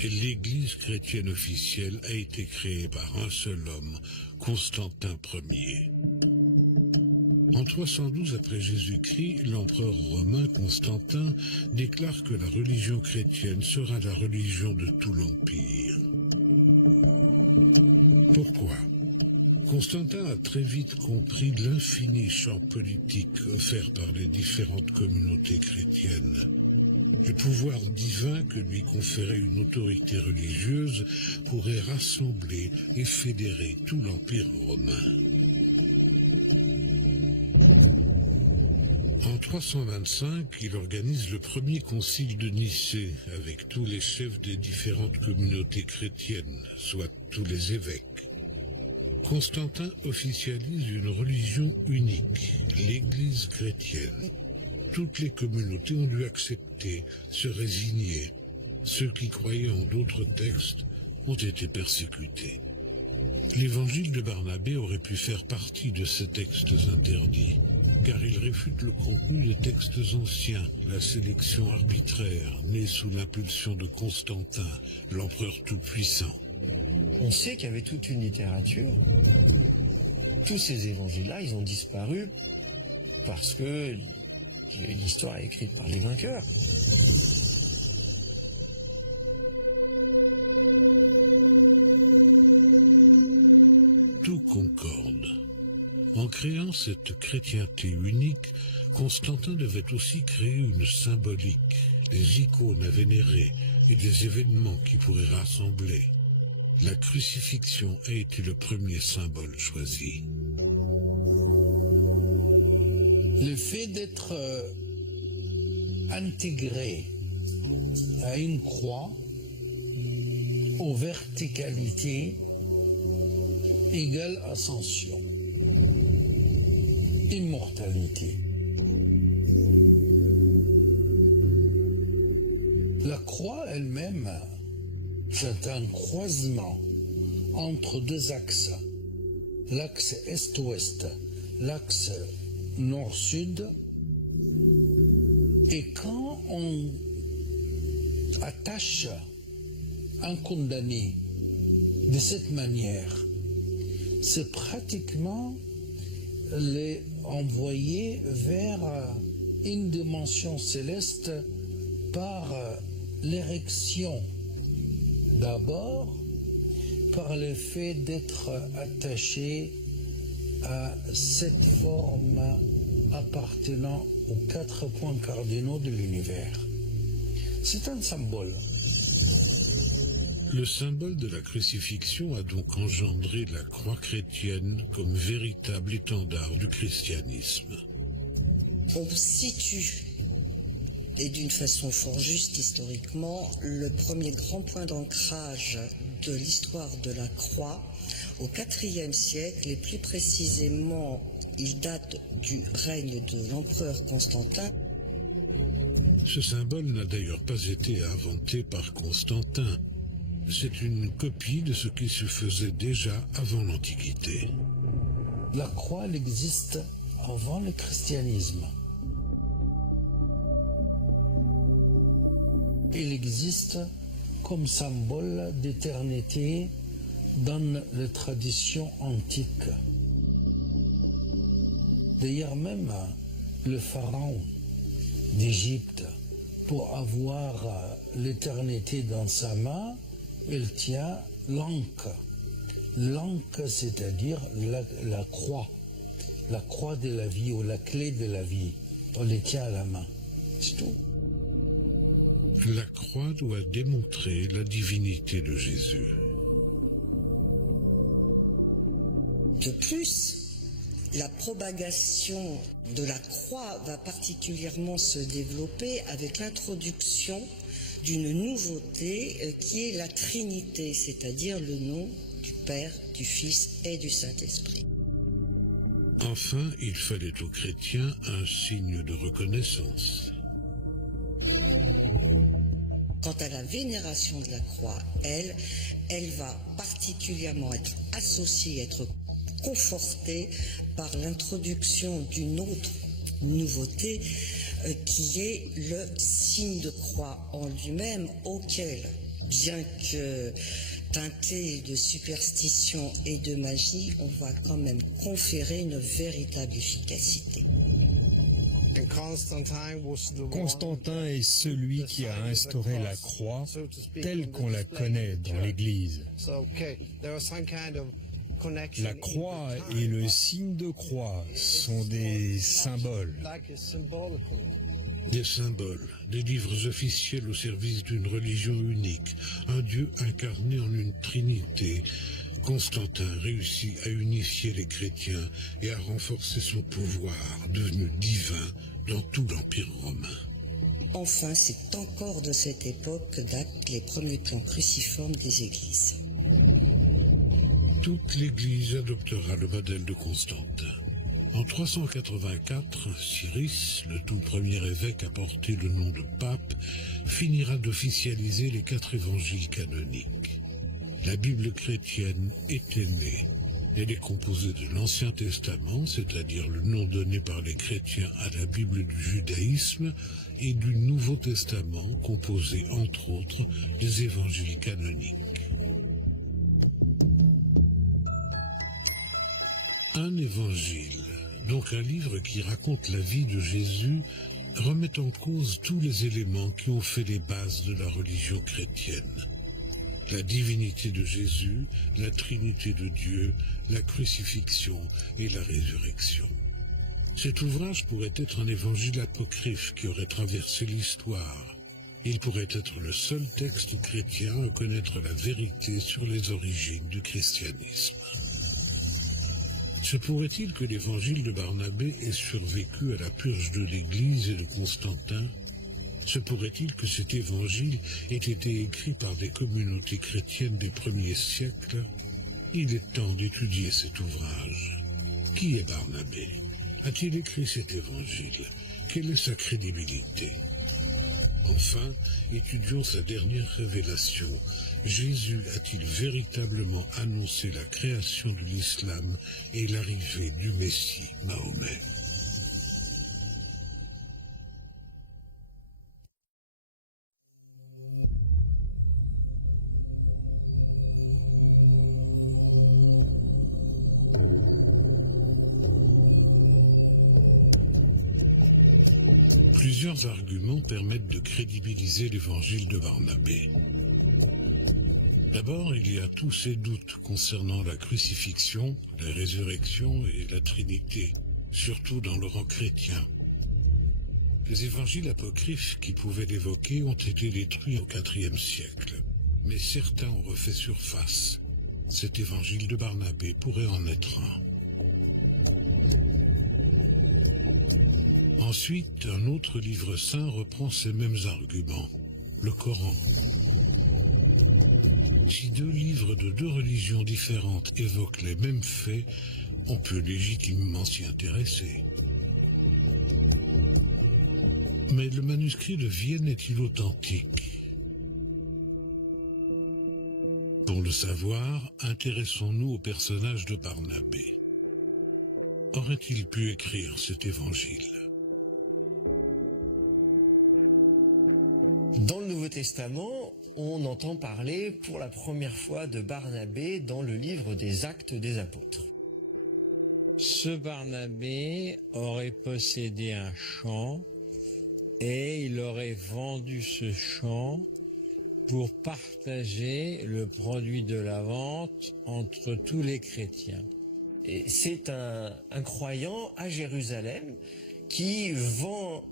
Et l'Église chrétienne officielle a été créée par un seul homme, Constantin Ier. En 312 après Jésus-Christ, l'empereur romain Constantin déclare que la religion chrétienne sera la religion de tout l'Empire. Pourquoi ? Constantin a très vite compris l'infini champ politique offert par les différentes communautés chrétiennes. Le pouvoir divin que lui conférait une autorité religieuse pourrait rassembler et fédérer tout l'Empire romain. En 325, il organise le premier concile de Nicée avec tous les chefs des différentes communautés chrétiennes, soit tous les évêques. Constantin officialise une religion unique, l'Église chrétienne. Toutes les communautés ont dû accepter, se résigner. Ceux qui croyaient en d'autres textes ont été persécutés. L'évangile de Barnabé aurait pu faire partie de ces textes interdits, car il réfute le contenu des textes anciens, la sélection arbitraire, née sous l'impulsion de Constantin, l'empereur tout-puissant. On sait qu'il y avait toute une littérature. Tous ces évangiles-là, ils ont disparu parce que l'histoire est écrite par les vainqueurs. Tout concorde. En créant cette chrétienté unique, Constantin devait aussi créer une symbolique, des icônes à vénérer et des événements qui pourraient rassembler. La crucifixion a été le premier symbole choisi. Le fait d'être intégré à une croix aux verticalités égale ascension, immortalité. La croix elle-même, c'est un croisement entre deux axes, l'axe est-ouest, l'axe nord-sud, et quand on attache un condamné de cette manière, c'est pratiquement les envoyer vers une dimension céleste par l'érection. D'abord, par le fait d'être attaché à cette forme appartenant aux 4 points cardinaux de l'univers. C'est un symbole. Le symbole de la crucifixion a donc engendré la croix chrétienne comme véritable étendard du christianisme. On situe, et d'une façon fort juste historiquement, le premier grand point d'ancrage de l'histoire de la croix au IVe siècle, et plus précisément, il date du règne de l'empereur Constantin. Ce symbole n'a d'ailleurs pas été inventé par Constantin. C'est une copie de ce qui se faisait déjà avant l'Antiquité. La croix, elle existe avant le christianisme. Il existe comme symbole d'éternité dans les traditions antiques. D'ailleurs même, le pharaon d'Égypte, pour avoir l'éternité dans sa main, il tient l'ankh. L'ankh, c'est-à-dire la croix de la vie ou la clé de la vie. On les tient à la main. C'est tout. La croix doit démontrer la divinité de Jésus. De plus, La propagation de la croix va particulièrement se développer avec l'introduction d'une nouveauté qui est la Trinité, c'est-à-dire le nom du Père, du Fils et du Saint-Esprit. Enfin, il fallait aux chrétiens un signe de reconnaissance. Quant à la vénération de la croix, elle va particulièrement être associée, être confortée par l'introduction d'une autre nouveauté qui est le signe de croix en lui-même, auquel, bien que teinté de superstition et de magie, on va quand même conférer une véritable efficacité. Constantin est celui qui a instauré la croix telle qu'on la connaît dans l'Église. La croix et le signe de croix sont des symboles. Des symboles, des livres officiels au service d'une religion unique, un Dieu incarné en une trinité. Constantin réussit à unifier les chrétiens et à renforcer son pouvoir, devenu divin dans tout l'Empire romain. Enfin, c'est encore de cette époque que datent les premiers plans cruciformes des églises. Toute l'Église adoptera le modèle de Constantin. En 384, Cyrus, le tout premier évêque à porter le nom de pape, finira d'officialiser les 4 évangiles canoniques. La Bible chrétienne était née. Elle est composée de l'Ancien Testament, c'est-à-dire le nom donné par les chrétiens à la Bible du judaïsme, et du Nouveau Testament, composé entre autres des évangiles canoniques. Un évangile, donc un livre qui raconte la vie de Jésus, remet en cause tous les éléments qui ont fait les bases de la religion chrétienne. La divinité de Jésus, la Trinité de Dieu, la crucifixion et la résurrection. Cet ouvrage pourrait être un évangile apocryphe qui aurait traversé l'histoire. Il pourrait être le seul texte chrétien à connaître la vérité sur les origines du christianisme. Se pourrait-il que l'évangile de Barnabé ait survécu à la purge de l'Église et de Constantin? Se pourrait-il que cet évangile ait été écrit par des communautés chrétiennes des premiers siècles? Il est temps d'étudier cet ouvrage. Qui est Barnabé? A-t-il écrit cet évangile? Quelle est sa crédibilité? Enfin, étudions sa dernière révélation. Jésus a-t-il véritablement annoncé la création de l'islam et l'arrivée du Messie, Mahomet? Plusieurs arguments permettent de crédibiliser l'évangile de Barnabé. D'abord, il y a tous ces doutes concernant la crucifixion, la résurrection et la Trinité, surtout dans le rang chrétien. Les évangiles apocryphes qui pouvaient l'évoquer ont été détruits au IVe siècle, mais certains ont refait surface. Cet évangile de Barnabé pourrait en être un. Ensuite, un autre livre saint reprend ces mêmes arguments, le Coran. Si 2 livres de 2 religions différentes évoquent les mêmes faits, on peut légitimement s'y intéresser. Mais le manuscrit de Vienne est-il authentique? Pour le savoir, intéressons-nous au personnage de Barnabé. Aurait-il pu écrire cet évangile? Dans le Nouveau Testament, on entend parler pour la première fois de Barnabé dans le livre des Actes des Apôtres. Ce Barnabé aurait possédé un champ et il aurait vendu ce champ pour partager le produit de la vente entre tous les chrétiens. Et c'est un croyant à Jérusalem qui vend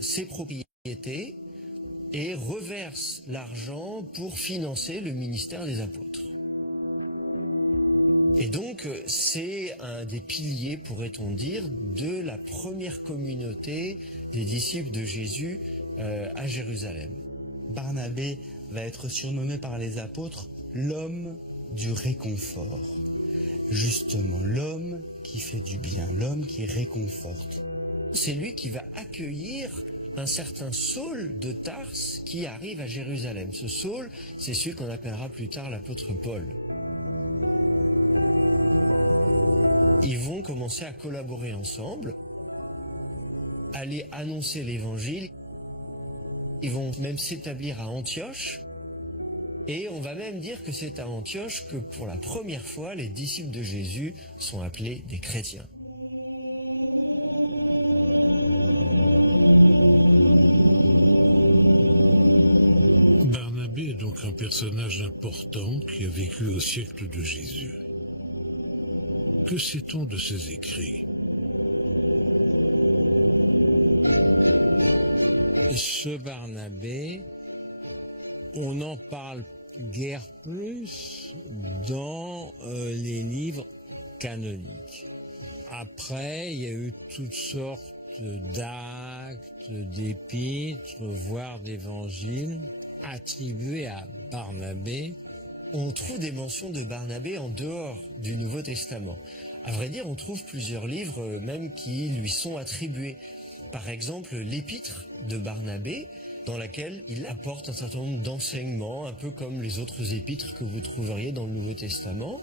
ses propriétés et reverse l'argent pour financer le ministère des apôtres. Et donc, c'est un des piliers, pourrait-on dire, de la première communauté des disciples de Jésus à Jérusalem. Barnabé va être surnommé par les apôtres l'homme du réconfort. Justement, l'homme qui fait du bien, l'homme qui réconforte. C'est lui qui va accueillir un certain Saul de Tarse qui arrive à Jérusalem. Ce Saul, c'est celui qu'on appellera plus tard l'apôtre Paul. Ils vont commencer à collaborer ensemble, aller annoncer l'évangile. Ils vont même s'établir à Antioche. Et on va même dire que c'est à Antioche que pour la première fois, les disciples de Jésus sont appelés des chrétiens. Barnabé est donc un personnage important qui a vécu au siècle de Jésus. Que sait-on de ses écrits? Ce Barnabé, on n'en parle guère plus dans les livres canoniques. Après, il y a eu toutes sortes d'actes, d'épîtres, voire d'évangiles attribués à Barnabé. On trouve des mentions de Barnabé en dehors du Nouveau Testament. À vrai dire, on trouve plusieurs livres même qui lui sont attribués. Par exemple, l'épître de Barnabé, dans laquelle il apporte un certain nombre d'enseignements, un peu comme les autres épîtres que vous trouveriez dans le Nouveau Testament.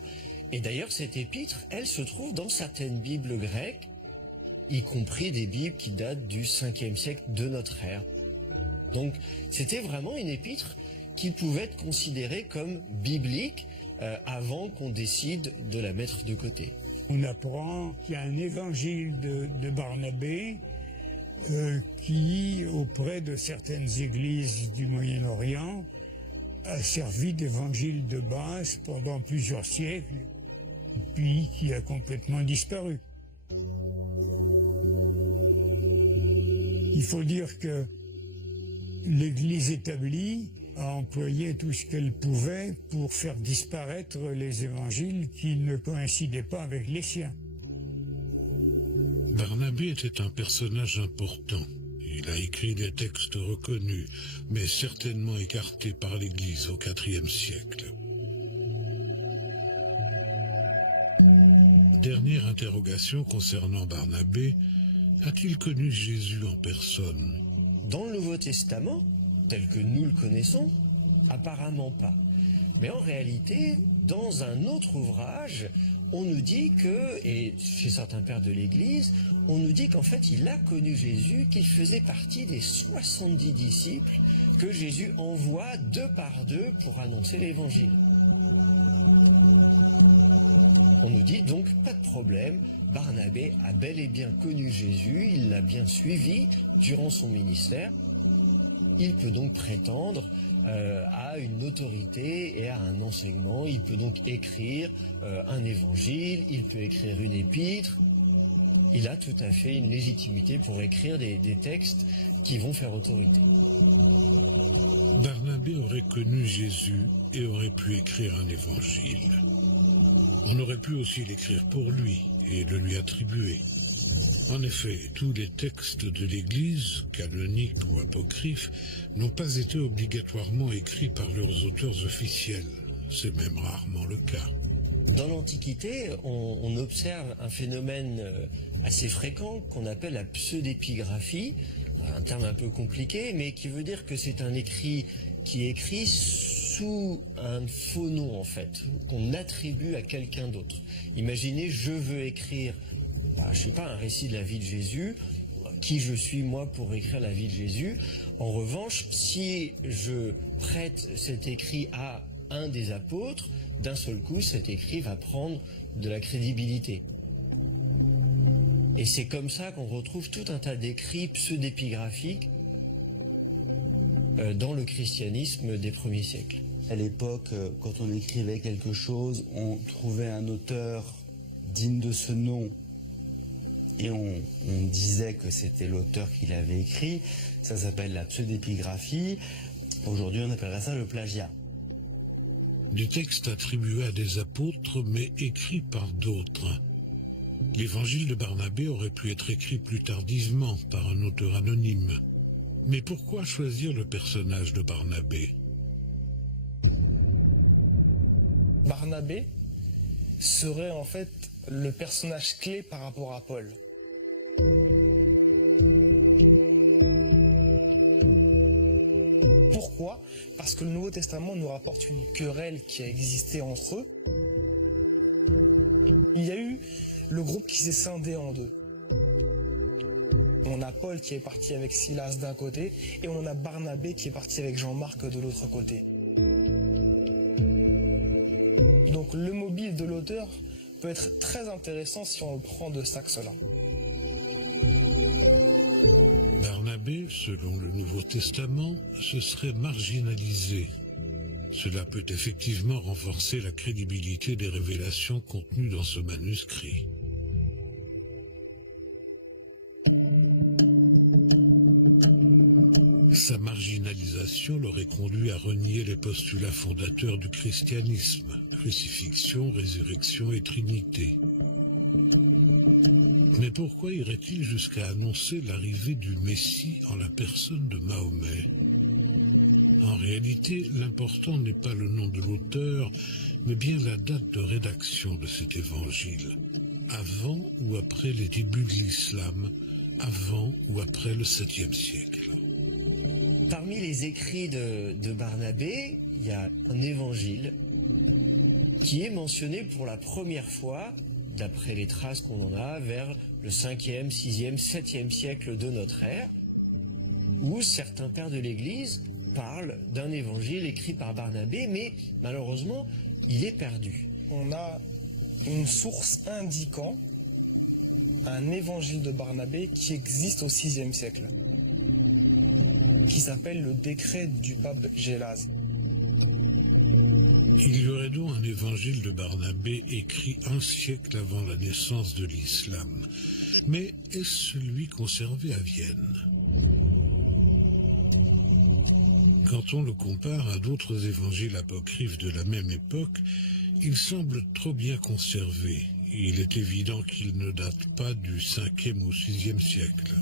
Et d'ailleurs, cette épître, elle se trouve dans certaines Bibles grecques, y compris des Bibles qui datent du 5e siècle de notre ère. Donc, c'était vraiment une épître qui pouvait être considérée comme biblique avant qu'on décide de la mettre de côté. On apprend qu'il y a un évangile de Barnabé qui, auprès de certaines églises du Moyen-Orient, a servi d'évangile de base pendant plusieurs siècles, puis qui a complètement disparu. Il faut dire que l'Église établie a employé tout ce qu'elle pouvait pour faire disparaître les évangiles qui ne coïncidaient pas avec les siens. Barnabé était un personnage important. Il a écrit des textes reconnus, mais certainement écartés par l'Église au IVe siècle. Dernière interrogation concernant Barnabé, a-t-il connu Jésus en personne? Dans le Nouveau Testament, tel que nous le connaissons, apparemment pas. Mais en réalité, dans un autre ouvrage, on nous dit que, et chez certains pères de l'Église, on nous dit qu'en fait il a connu Jésus, qu'il faisait partie des 70 disciples que Jésus envoie 2 par 2 pour annoncer l'Évangile. On nous dit donc, pas de problème, Barnabé a bel et bien connu Jésus, il l'a bien suivi durant son ministère. Il peut donc prétendre à une autorité et à un enseignement. Il peut donc écrire un évangile, il peut écrire une épître. Il a tout à fait une légitimité pour écrire des textes qui vont faire autorité. Barnabé aurait connu Jésus et aurait pu écrire un évangile. On aurait pu aussi l'écrire pour lui et le lui attribuer. En effet, tous les textes de l'Église, canoniques ou apocryphes, n'ont pas été obligatoirement écrits par leurs auteurs officiels. C'est même rarement le cas. Dans l'Antiquité, on observe un phénomène assez fréquent qu'on appelle la pseudépigraphie, un terme un peu compliqué, mais qui veut dire que c'est un écrit qui est écrit sous un faux nom, en fait, qu'on attribue à quelqu'un d'autre. Imaginez, je veux écrire, je sais pas, un récit de la vie de Jésus. Qui je suis, moi, pour écrire la vie de Jésus? En revanche, si je prête cet écrit à un des apôtres, d'un seul coup, cet écrit va prendre de la crédibilité. Et c'est comme ça qu'on retrouve tout un tas d'écrits pseudépigraphiques dans le christianisme des premiers siècles. À l'époque, quand on écrivait quelque chose, on trouvait un auteur digne de ce nom et on disait que c'était l'auteur qui l'avait écrit. Ça s'appelle la pseudépigraphie. Aujourd'hui, on appellerait ça le plagiat. Des textes attribués à des apôtres, mais écrits par d'autres. L'évangile de Barnabé aurait pu être écrit plus tardivement par un auteur anonyme. Mais pourquoi choisir le personnage de Barnabé? Barnabé serait en fait le personnage clé par rapport à Paul. Pourquoi? Parce que le Nouveau Testament nous rapporte une querelle qui a existé entre eux. Il y a eu le groupe qui s'est scindé en deux. On a Paul qui est parti avec Silas d'un côté et on a Barnabé qui est parti avec Jean-Marc de l'autre côté. Donc le mobile de l'auteur peut être très intéressant si on le prend de cet axe-là. Barnabé, selon le Nouveau Testament, se serait marginalisé. Cela peut effectivement renforcer la crédibilité des révélations contenues dans ce manuscrit. Sa marginalisation l'aurait conduit à renier les postulats fondateurs du christianisme, crucifixion, résurrection et trinité. Mais pourquoi irait-il jusqu'à annoncer l'arrivée du Messie en la personne de Mahomet? En réalité, l'important n'est pas le nom de l'auteur, mais bien la date de rédaction de cet évangile. Avant ou après les débuts de l'islam, avant ou après le 7e siècle. Parmi les écrits de Barnabé, il y a un évangile qui est mentionné pour la première fois, d'après les traces qu'on en a, vers le 5e, 6e, 7e siècle de notre ère, où certains pères de l'Église parlent d'un évangile écrit par Barnabé, mais malheureusement, il est perdu. On a une source indiquant un évangile de Barnabé qui existe au 6e siècle, qui s'appelle le décret du pape Gélase. Il y aurait donc un évangile de Barnabé écrit un siècle avant la naissance de l'islam. Mais est-ce celui conservé à Vienne? Quand on le compare à d'autres évangiles apocryphes de la même époque, il semble trop bien conservé. Il est évident qu'il ne date pas du 5e ou 6e siècle.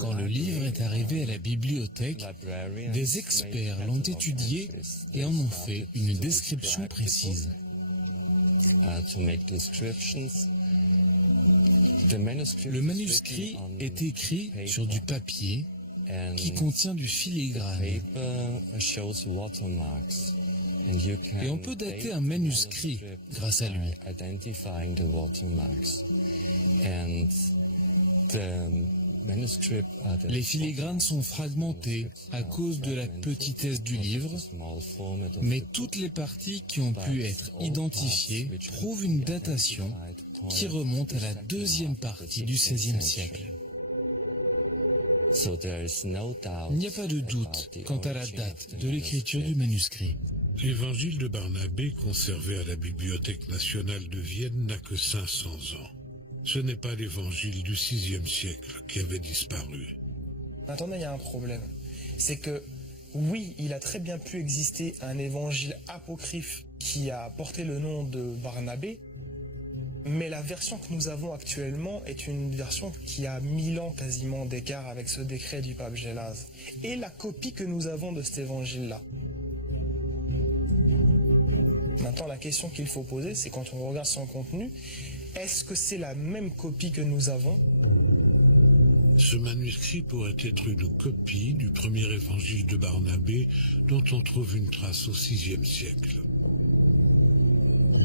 Quand le livre est arrivé à la bibliothèque, des experts l'ont étudié et en ont fait une description précise. Le manuscrit est écrit sur du papier qui contient du filigrane. Et on peut dater un manuscrit grâce à lui. Les filigranes sont fragmentés à cause de la petitesse du livre, mais toutes les parties qui ont pu être identifiées prouvent une datation qui remonte à la deuxième partie du XVIe siècle. Il n'y a pas de doute quant à la date de l'écriture du manuscrit. L'évangile de Barnabé, conservé à la Bibliothèque nationale de Vienne, n'a que 500 ans. Ce n'est pas l'évangile du 6e siècle qui avait disparu. Maintenant, il y a un problème. C'est que, oui, il a très bien pu exister un évangile apocryphe qui a porté le nom de Barnabé, mais la version que nous avons actuellement est une version qui a 1000 ans quasiment d'écart avec ce décret du pape Gélase. Et la copie que nous avons de cet évangile-là. Maintenant, la question qu'il faut poser, c'est quand on regarde son contenu, est-ce que c'est la même copie que nous avons? Ce manuscrit pourrait être une copie du premier évangile de Barnabé dont on trouve une trace au 6e siècle.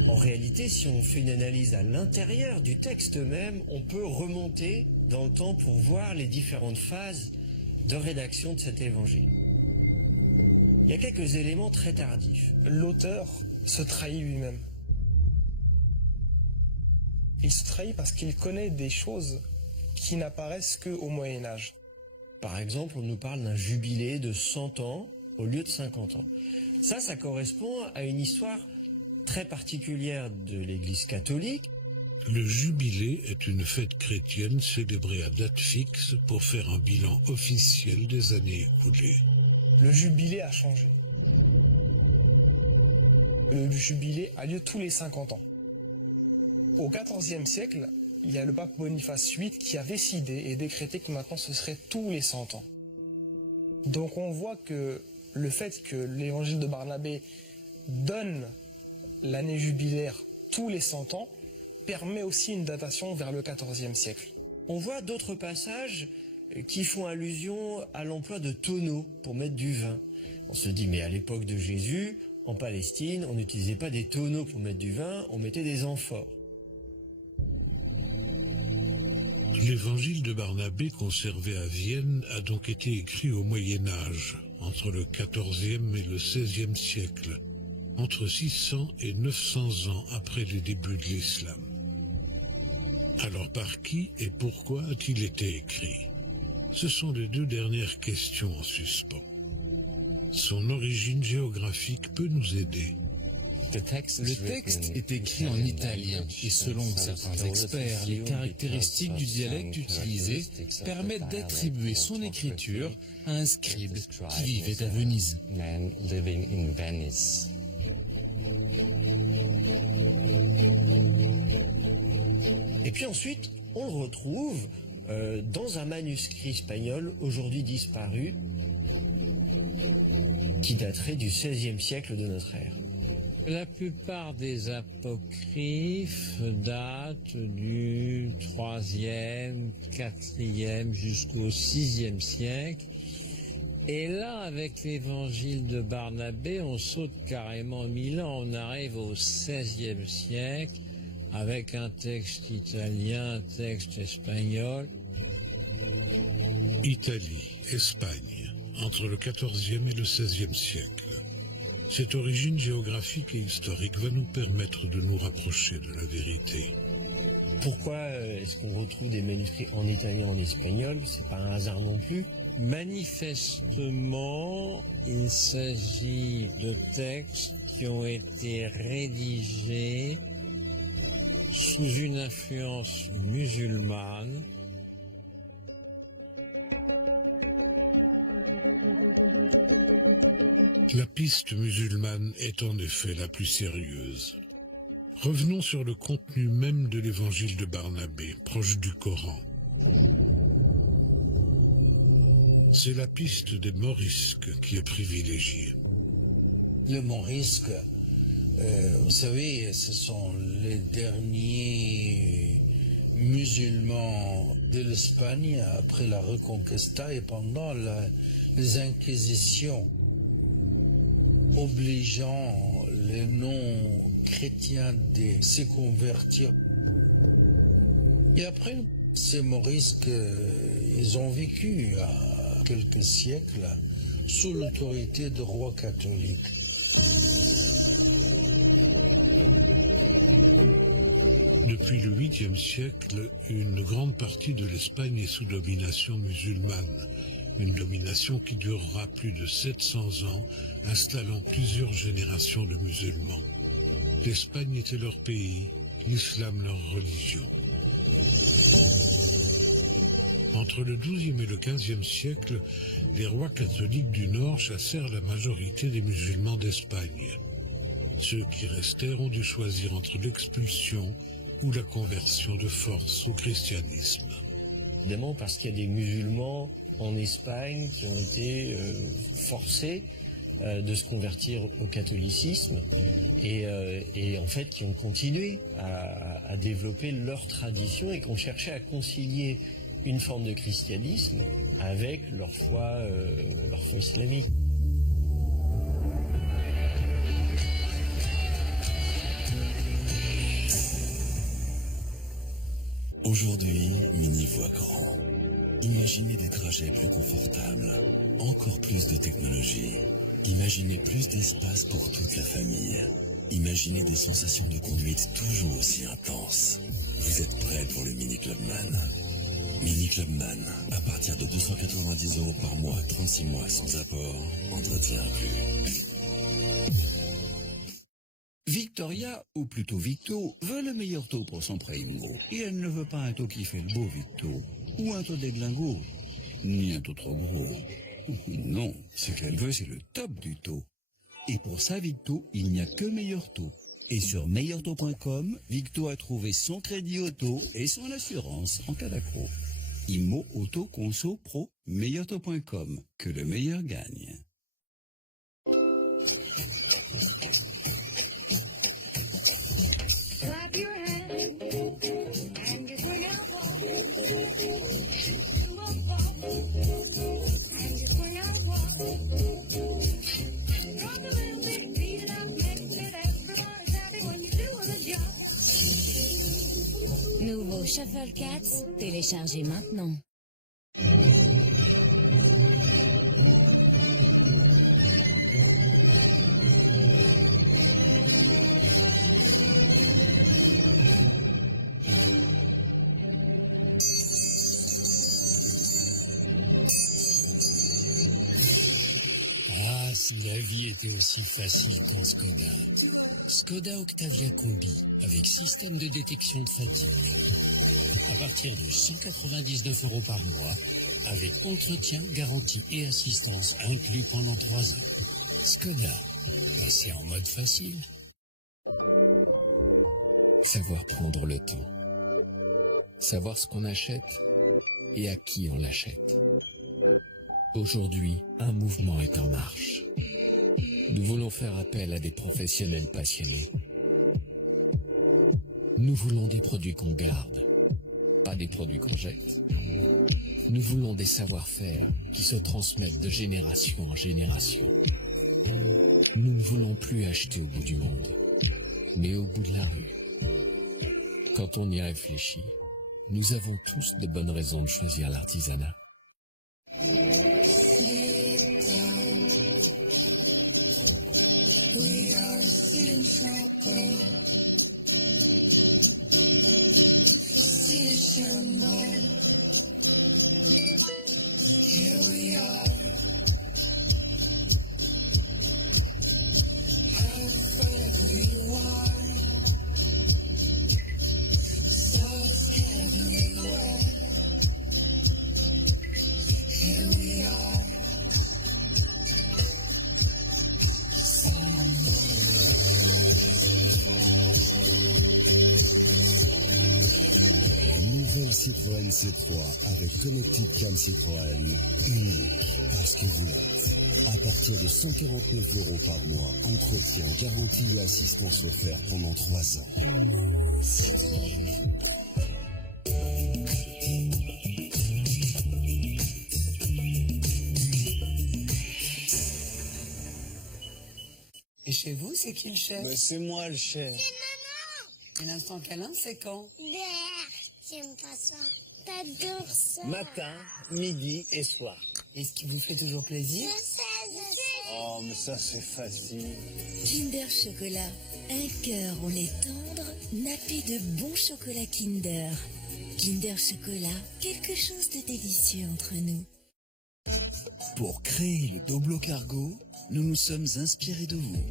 En réalité, si on fait une analyse à l'intérieur du texte même, on peut remonter dans le temps pour voir les différentes phases de rédaction de cet évangile. Il y a quelques éléments très tardifs. L'auteur se trahit lui-même. Il se trahit parce qu'il connaît des choses qui n'apparaissent qu'au Moyen-Âge. Par exemple, on nous parle d'un jubilé de 100 ans au lieu de 50 ans. Ça correspond à une histoire très particulière de l'Église catholique. Le jubilé est une fête chrétienne célébrée à date fixe pour faire un bilan officiel des années écoulées. Le jubilé a changé. Le jubilé a lieu tous les 50 ans. Au XIVe siècle, il y a le pape Boniface VIII qui a décidé et décrété que maintenant ce serait tous les 100 ans. Donc on voit que le fait que l'évangile de Barnabé donne l'année jubilaire tous les 100 ans permet aussi une datation vers le XIVe siècle. On voit d'autres passages qui font allusion à l'emploi de tonneaux pour mettre du vin. On se dit, mais à l'époque de Jésus, en Palestine, on n'utilisait pas des tonneaux pour mettre du vin, on mettait des amphores. L'évangile de Barnabé conservé à Vienne a donc été écrit au Moyen-Âge, entre le XIVe et le XVIe siècle, entre 600 et 900 ans après les débuts de l'islam. Alors par qui et pourquoi a-t-il été écrit? Ce sont les deux dernières questions en suspens. Son origine géographique peut nous aider. Le texte est écrit en italien et selon certains experts, les caractéristiques du dialecte utilisé permettent d'attribuer son écriture à un scribe qui vivait à Venise. Et puis ensuite, on le retrouve dans un manuscrit espagnol aujourd'hui disparu qui daterait du XVIe siècle de notre ère. La plupart des apocryphes datent du 3e, 4e jusqu'au 6e siècle. Et là, avec l'évangile de Barnabé, on saute carrément 1000 ans. On arrive au 16e siècle avec un texte italien, un texte espagnol. Italie, Espagne, entre le XIVe et le XVIe siècle. Cette origine géographique et historique va nous permettre de nous rapprocher de la vérité. Pourquoi est-ce qu'on retrouve des manuscrits en italien, en espagnol? C'est pas un hasard non plus. Manifestement, il s'agit de textes qui ont été rédigés sous une influence musulmane. La piste musulmane est en effet la plus sérieuse. Revenons sur le contenu même de l'évangile de Barnabé, proche du Coran. C'est la piste des morisques qui est privilégiée. Les morisques, vous savez, ce sont les derniers musulmans de l'Espagne après la Reconquista et pendant les inquisitions, obligeant les non-chrétiens de se convertir. Et après, ces morisques, ils ont vécu à quelques siècles sous l'autorité de rois catholiques. Depuis le 8e siècle, une grande partie de l'Espagne est sous domination musulmane. Une domination qui durera plus de 700 ans, installant plusieurs générations de musulmans. L'Espagne était leur pays, l'islam leur religion. Entre le XIIe et le XVe siècle, les rois catholiques du Nord chassèrent la majorité des musulmans d'Espagne. Ceux qui restèrent ont dû choisir entre l'expulsion ou la conversion de force au christianisme. Évidemment parce qu'il y a des musulmans en Espagne qui ont été forcés de se convertir au catholicisme et en fait qui ont continué à développer leur tradition et qui ont cherché à concilier une forme de christianisme avec leur foi islamique. Aujourd'hui, Mini voit grand. Imaginez des trajets plus confortables, encore plus de technologie. Imaginez plus d'espace pour toute la famille. Imaginez des sensations de conduite toujours aussi intenses. Vous êtes prêts pour le Mini Clubman. Mini Clubman, à partir de 290 € par mois, 36 mois sans apport, entretien inclus. Victoria, ou plutôt Victo, veut le meilleur taux pour son primo. Et elle ne veut pas un taux qui fait le beau Victo, ou un taux déglingo, ni un taux trop gros. Non, ce qu'elle veut, c'est le top du taux. Et pour ça, Victo, il n'y a que meilleur taux. Et sur meilleurtaux.com, Victo a trouvé son crédit auto et son assurance en cas d'accro. Immo Auto Conso Pro, meilleurtaux.com, que le meilleur gagne. Clap your hands and just swing out walk. And just swing out walk. Rock a little bit, beat it up, make it everybody's happy when you're doing the job. Nouveau Shuffle Cats, téléchargez maintenant. Ah, si la vie était aussi facile qu'en Skoda. Skoda Octavia Combi, avec système de détection de fatigue. À partir de 199 € par mois, avec entretien, garantie et assistance inclus pendant 3 ans. Skoda, passez en mode facile. Savoir prendre le temps. Savoir ce qu'on achète et à qui on l'achète. Aujourd'hui, un mouvement est en marche. Nous voulons faire appel à des professionnels passionnés. Nous voulons des produits qu'on garde, pas des produits qu'on jette. Nous voulons des savoir-faire qui se transmettent de génération en génération. Nous ne voulons plus acheter au bout du monde, mais au bout de la rue. Quand on y réfléchit, nous avons tous de bonnes raisons de choisir l'artisanat. We are essential. Here we are. How afraid we are. Stars everywhere. Here we are. Nouvelle Citroën C3 avec Connected Cam Citroën, unique parce que vous l'êtes. À partir de 149 € par mois, entretien, garantie et assistance offerte pendant 3 ans. Et chez vous, c'est qui le chef? Mais c'est moi le chef. Et l'instant câlin, c'est quand? J'aime pas ça. T'adores ça. Matin, midi et soir. Est-ce qui vous fait toujours plaisir? Je sais. Oh, mais ça c'est facile. Kinder Chocolat, un cœur en est tendre, nappé de bon chocolat Kinder. Kinder Chocolat, quelque chose de délicieux entre nous. Pour créer le Doblo Cargo, nous nous sommes inspirés de vous.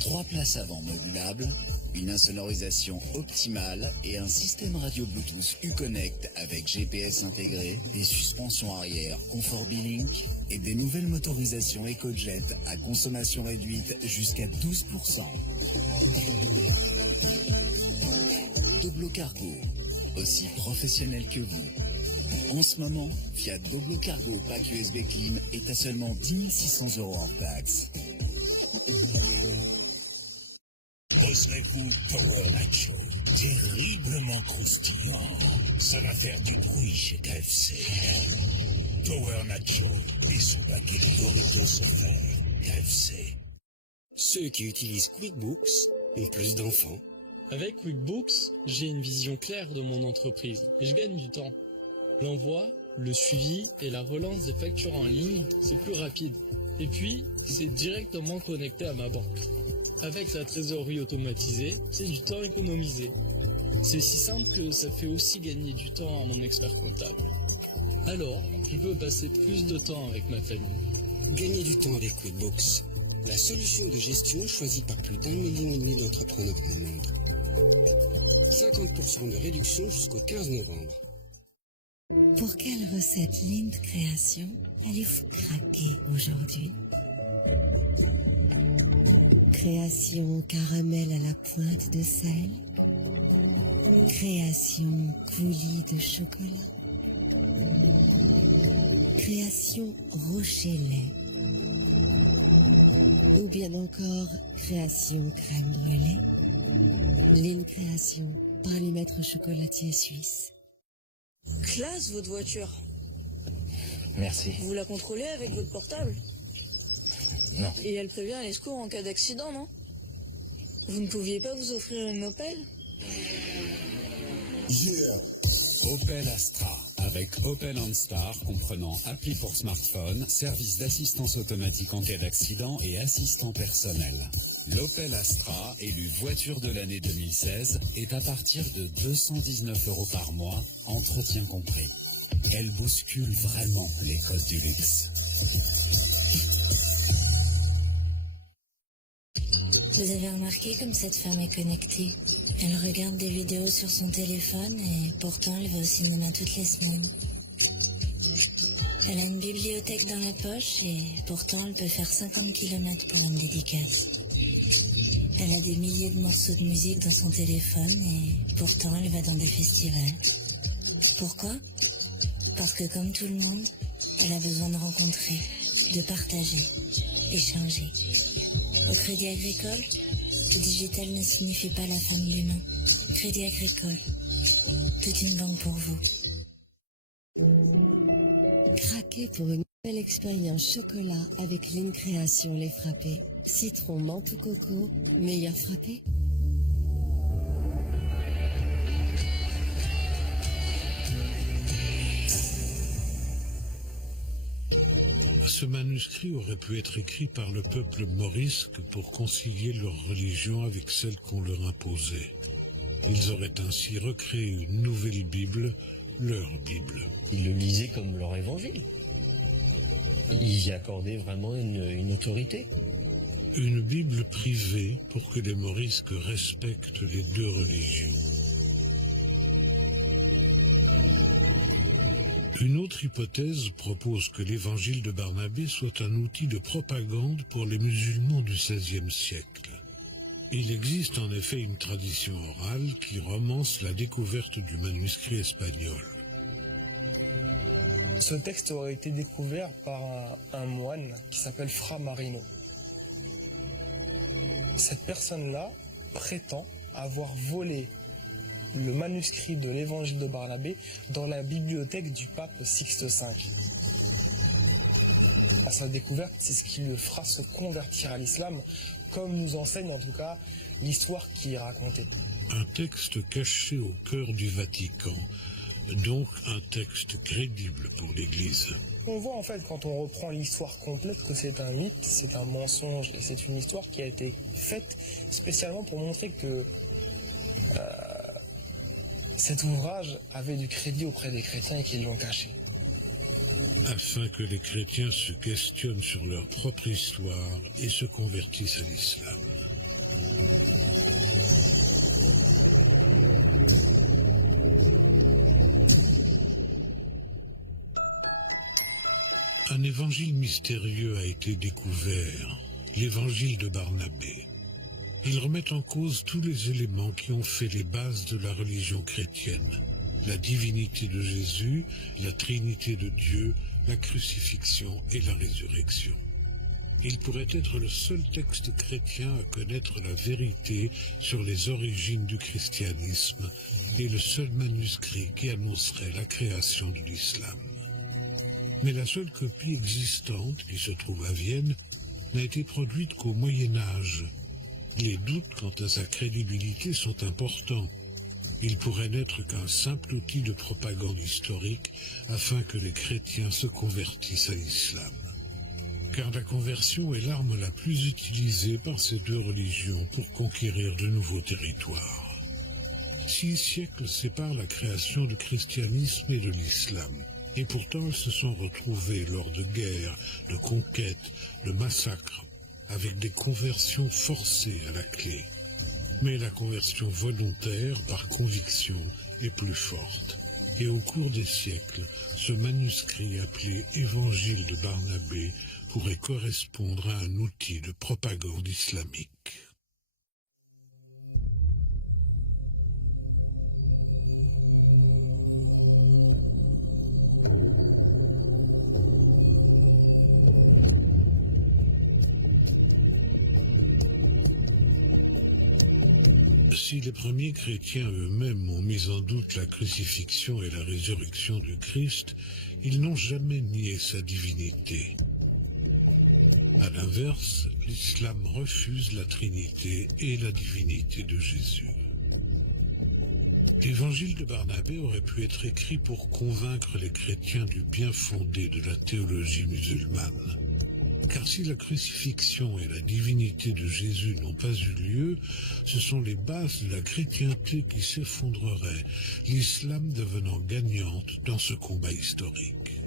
3 places avant modulables, une insonorisation optimale et un système radio Bluetooth Uconnect avec GPS intégré, des suspensions arrière Comfort B-Link et des nouvelles motorisations EcoJet à consommation réduite jusqu'à 12%. Doblo Cargo, aussi professionnel que vous. En ce moment, Fiat Doblo Cargo Pack USB Clean est à seulement 10 600 € hors taxe. Osleku Power Nacho, terriblement croustillant. Ça va faire du bruit chez KFC. Power Nacho et son paquet de Doritos offerts. KFC. Ceux qui utilisent QuickBooks ont plus d'enfants. Avec QuickBooks, j'ai une vision claire de mon entreprise et je gagne du temps. L'envoi, le suivi et la relance des factures en ligne, c'est plus rapide. Et puis, c'est directement connecté à ma banque. Avec la trésorerie automatisée, c'est du temps économisé. C'est si simple que ça fait aussi gagner du temps à mon expert comptable. Alors, je peux passer plus de temps avec ma famille. Gagner du temps avec QuickBooks. la solution de gestion choisie par plus d'1,5 million d'entrepreneurs dans le monde. 50% de réduction jusqu'au 15 novembre. Pour quelle recette Lind Création allez-vous craquer aujourd'hui? Création caramel à la pointe de sel? Création coulis de chocolat? Création rocher lait? Ou bien encore création crème brûlée? Lind Création par les maîtres chocolatiers suisses. Classe votre voiture. Merci. Vous la contrôlez avec votre portable? Non. Et elle prévient les secours en cas d'accident, non? Vous ne pouviez pas vous offrir une Opel? Opel Astra, avec Opel OnStar comprenant appli pour smartphone, service d'assistance automatique en cas d'accident et assistant personnel. L'Opel Astra, élue voiture de l'année 2016, est à partir de 219 € par mois, entretien compris. Elle bouscule vraiment les codes du luxe. Vous avez remarqué comme cette femme est connectée? Elle regarde des vidéos sur son téléphone et pourtant elle va au cinéma toutes les semaines. Elle a une bibliothèque dans la poche et pourtant elle peut faire 50 km pour une dédicace. Elle a des milliers de morceaux de musique dans son téléphone et pourtant elle va dans des festivals. Pourquoi? Parce que comme tout le monde, elle a besoin de rencontrer, de partager, échanger. Au Crédit Agricole, le digital ne signifie pas la fin de l'humain. Crédit Agricole, toute une banque pour vous. Craquez pour une nouvelle expérience chocolat avec Lind Création les frappés. Citron, menthe ou coco, meilleur frappé. Ce manuscrit aurait pu être écrit par le peuple morisque pour concilier leur religion avec celle qu'on leur imposait. Ils auraient ainsi recréé une nouvelle Bible, leur Bible. Ils le lisaient comme leur évangile. Ils y accordaient vraiment une autorité. Une Bible privée pour que les morisques respectent les deux religions. Une autre hypothèse propose que l'évangile de Barnabé soit un outil de propagande pour les musulmans du XVIe siècle. Il existe en effet une tradition orale qui romance la découverte du manuscrit espagnol. Ce texte aurait été découvert par un moine qui s'appelle Fra Marino. Cette personne-là prétend avoir volé le manuscrit de l'évangile de Barnabé dans la bibliothèque du pape Sixte V. À sa découverte, c'est ce qui le fera se convertir à l'islam, comme nous enseigne en tout cas l'histoire qui est racontée. Un texte caché au cœur du Vatican, donc un texte crédible pour l'Église. On voit en fait quand on reprend l'histoire complète que c'est un mythe, c'est un mensonge, et c'est une histoire qui a été faite spécialement pour montrer que cet ouvrage avait du crédit auprès des chrétiens et qu'ils l'ont caché. Afin que les chrétiens se questionnent sur leur propre histoire et se convertissent à l'islam. Un évangile mystérieux a été découvert, l'évangile de Barnabé. Il remet en cause tous les éléments qui ont fait les bases de la religion chrétienne. La divinité de Jésus, la Trinité de Dieu, la crucifixion et la résurrection. Il pourrait être le seul texte chrétien à connaître la vérité sur les origines du christianisme et le seul manuscrit qui annoncerait la création de l'islam. Mais la seule copie existante, qui se trouve à Vienne, n'a été produite qu'au Moyen Âge. Les doutes quant à sa crédibilité sont importants. Il pourrait n'être qu'un simple outil de propagande historique afin que les chrétiens se convertissent à l'islam. Car la conversion est l'arme la plus utilisée par ces deux religions pour conquérir de nouveaux territoires. 6 siècles séparent la création du christianisme et de l'islam, et pourtant elles se sont retrouvées lors de guerres, de conquêtes, de massacres, avec des conversions forcées à la clé. Mais la conversion volontaire, par conviction, est plus forte. Et au cours des siècles, ce manuscrit appelé Évangile de Barnabé pourrait correspondre à un outil de propagande islamique. Si les premiers chrétiens eux-mêmes ont mis en doute la crucifixion et la résurrection du Christ, ils n'ont jamais nié sa divinité. À l'inverse, l'islam refuse la Trinité et la divinité de Jésus. L'Évangile de Barnabé aurait pu être écrit pour convaincre les chrétiens du bien fondé de la théologie musulmane. Car si la crucifixion et la divinité de Jésus n'ont pas eu lieu, ce sont les bases de la chrétienté qui s'effondreraient, l'islam devenant gagnante dans ce combat historique.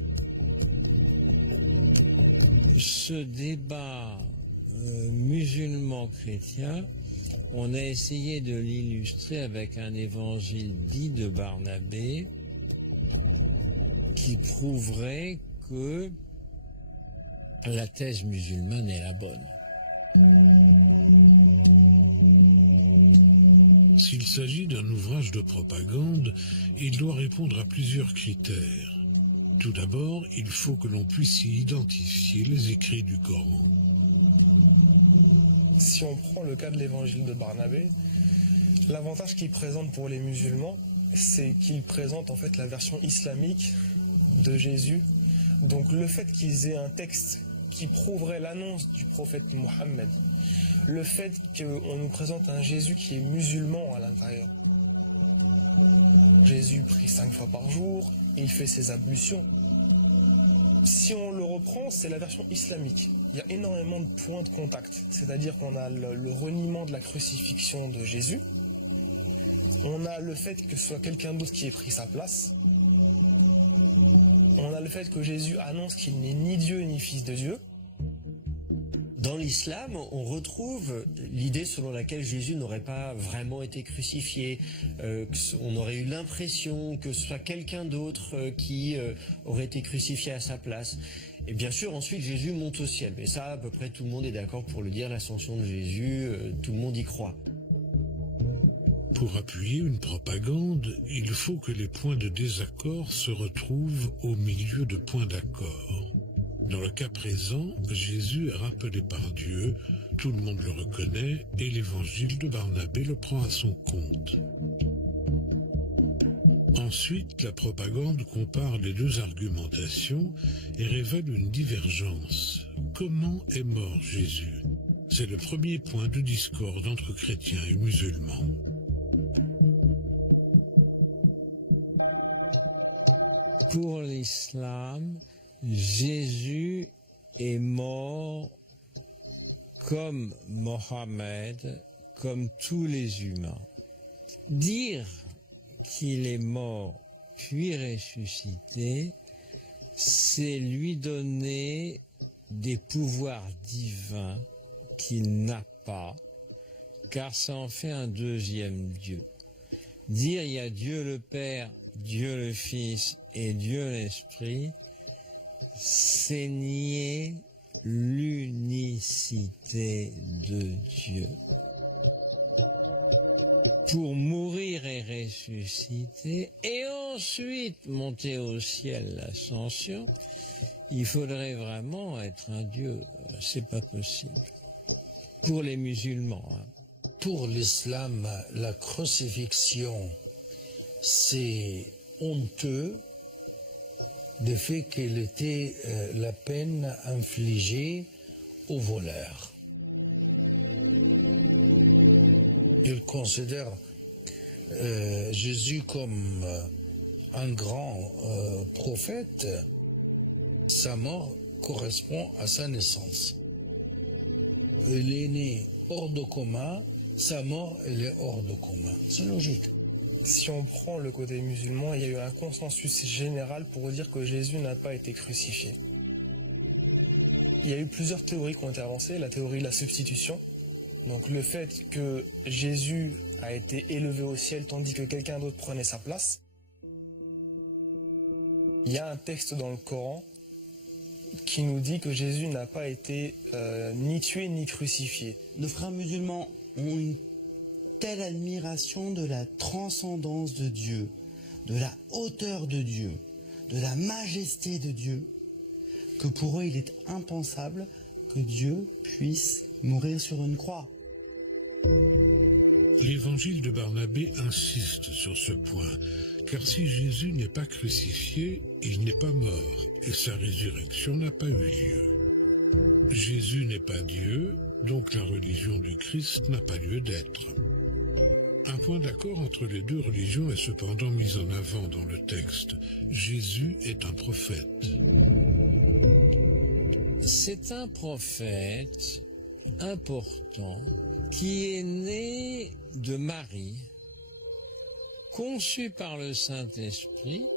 Ce débat musulman-chrétien, on a essayé de l'illustrer avec un évangile dit de Barnabé qui prouverait que la thèse musulmane est la bonne. S'il s'agit d'un ouvrage de propagande, il doit répondre à plusieurs critères. Tout d'abord, il faut que l'on puisse y identifier les écrits du Coran. Si on prend le cas de l'évangile de Barnabé, l'avantage qu'il présente pour les musulmans, c'est qu'il présente en fait la version islamique de Jésus. Donc le fait qu'ils aient un texte qui prouverait l'annonce du prophète Mohammed, le fait qu'on nous présente un Jésus qui est musulman à l'intérieur. Jésus prie 5 fois par jour, il fait ses ablutions. Si on le reprend, c'est la version islamique. Il y a énormément de points de contact, c'est-à-dire qu'on a le reniement de la crucifixion de Jésus, on a le fait que ce soit quelqu'un d'autre qui ait pris sa place, on a le fait que Jésus annonce qu'il n'est ni Dieu ni fils de Dieu. Dans l'islam, on retrouve l'idée selon laquelle Jésus n'aurait pas vraiment été crucifié, on aurait eu l'impression que ce soit quelqu'un d'autre qui aurait été crucifié à sa place. Et bien sûr, ensuite, Jésus monte au ciel. Mais ça, à peu près tout le monde est d'accord pour le dire, l'ascension de Jésus, tout le monde y croit. Pour appuyer une propagande, il faut que les points de désaccord se retrouvent au milieu de points d'accord. Dans le cas présent, Jésus est rappelé par Dieu, tout le monde le reconnaît, et l'évangile de Barnabé le prend à son compte. Ensuite, la propagande compare les deux argumentations et révèle une divergence. Comment est mort Jésus? C'est le premier point de discorde entre chrétiens et musulmans. Pour l'islam, Jésus est mort comme Mohammed, comme tous les humains. Dire qu'il est mort puis ressuscité, c'est lui donner des pouvoirs divins qu'il n'a pas, car ça en fait un deuxième Dieu. Dire il y a Dieu le Père, Dieu le Fils et Dieu l'Esprit, c'est nier l'unicité de Dieu. Pour mourir et ressusciter, et ensuite monter au ciel, l'ascension, il faudrait vraiment être un Dieu. C'est pas possible. Pour les musulmans. Pour l'islam, la crucifixion, c'est honteux du fait qu'elle était la peine infligée aux voleurs. Il considère Jésus comme un grand prophète. Sa mort correspond à sa naissance. Il est né hors de commun, sa mort, elle est hors de commun. C'est logique. Si on prend le côté musulman, il y a eu un consensus général pour dire que Jésus n'a pas été crucifié. Il y a eu plusieurs théories qui ont été avancées. La théorie de la substitution, donc le fait que Jésus a été élevé au ciel tandis que quelqu'un d'autre prenait sa place. Il y a un texte dans le Coran qui nous dit que Jésus n'a pas été ni tué ni crucifié. Nos frères musulmans ont une telle admiration de la transcendance de Dieu, de la hauteur de Dieu, de la majesté de Dieu, que pour eux il est impensable que Dieu puisse mourir sur une croix. L'évangile de Barnabé insiste sur ce point, car si Jésus n'est pas crucifié, il n'est pas mort, et sa résurrection n'a pas eu lieu. Jésus n'est pas Dieu, donc la religion du Christ n'a pas lieu d'être. Un point d'accord entre les deux religions est cependant mis en avant dans le texte. Jésus est un prophète. C'est un prophète important qui est né de Marie, conçu par le Saint-Esprit.